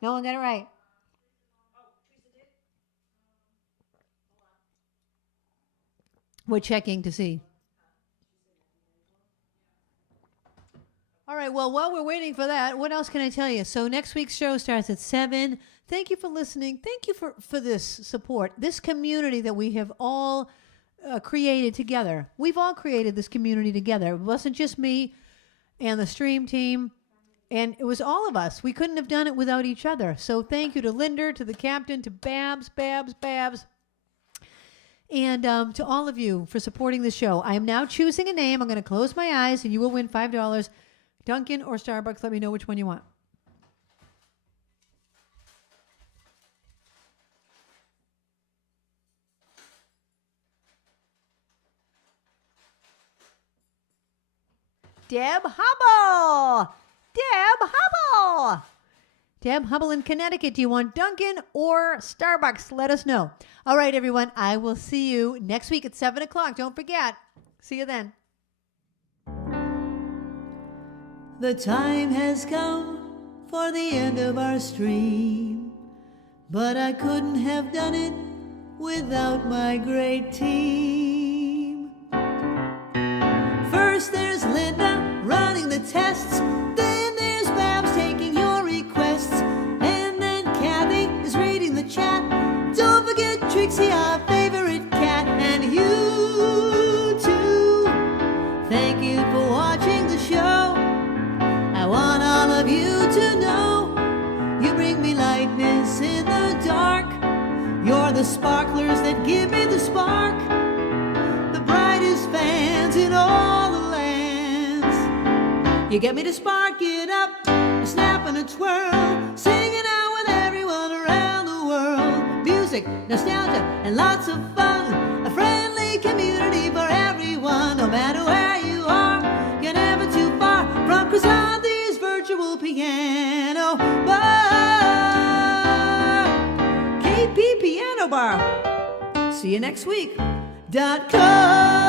one got it right. We're checking to see. All right, well, while we're waiting for that, what else can I tell you? So next week's show starts at 7. Thank you for listening. Thank you for this support, this community that we have all created together. We've all created this community together. It wasn't just me and the stream team, and it was all of us. We couldn't have done it without each other. So thank you to Linder, to the captain, to Babs, and to all of you for supporting the show. I am now choosing a name. I'm going to close my eyes, and you will win $5. Dunkin' or Starbucks, let me know which one you want. Deb Hubble! Deb Hubble in Connecticut. Do you want Dunkin' or Starbucks? Let us know. All right, everyone. I will see you next week at 7 o'clock. Don't forget. See you then. The time has come for the end of our stream, but I couldn't have done it without my great team. First there's Linda running the tests, then there's Babs taking your requests, and then Kathy is reading the chat. Don't forget Trixie, our favorite cat, and you too. Thank you for watching the show. I want all of you to know you bring me lightness in the dark. You're the sparklers that give me the spark, the brightest fans in all the lands. You get me to spark it up, a snap and a twirl, singing out with everyone around the world. Music, nostalgia, and lots of fun, a friendly community for everyone. No matter where you are, you're never too far from Krisanthi virtual piano bar. KP Piano Bar. See you next week. .com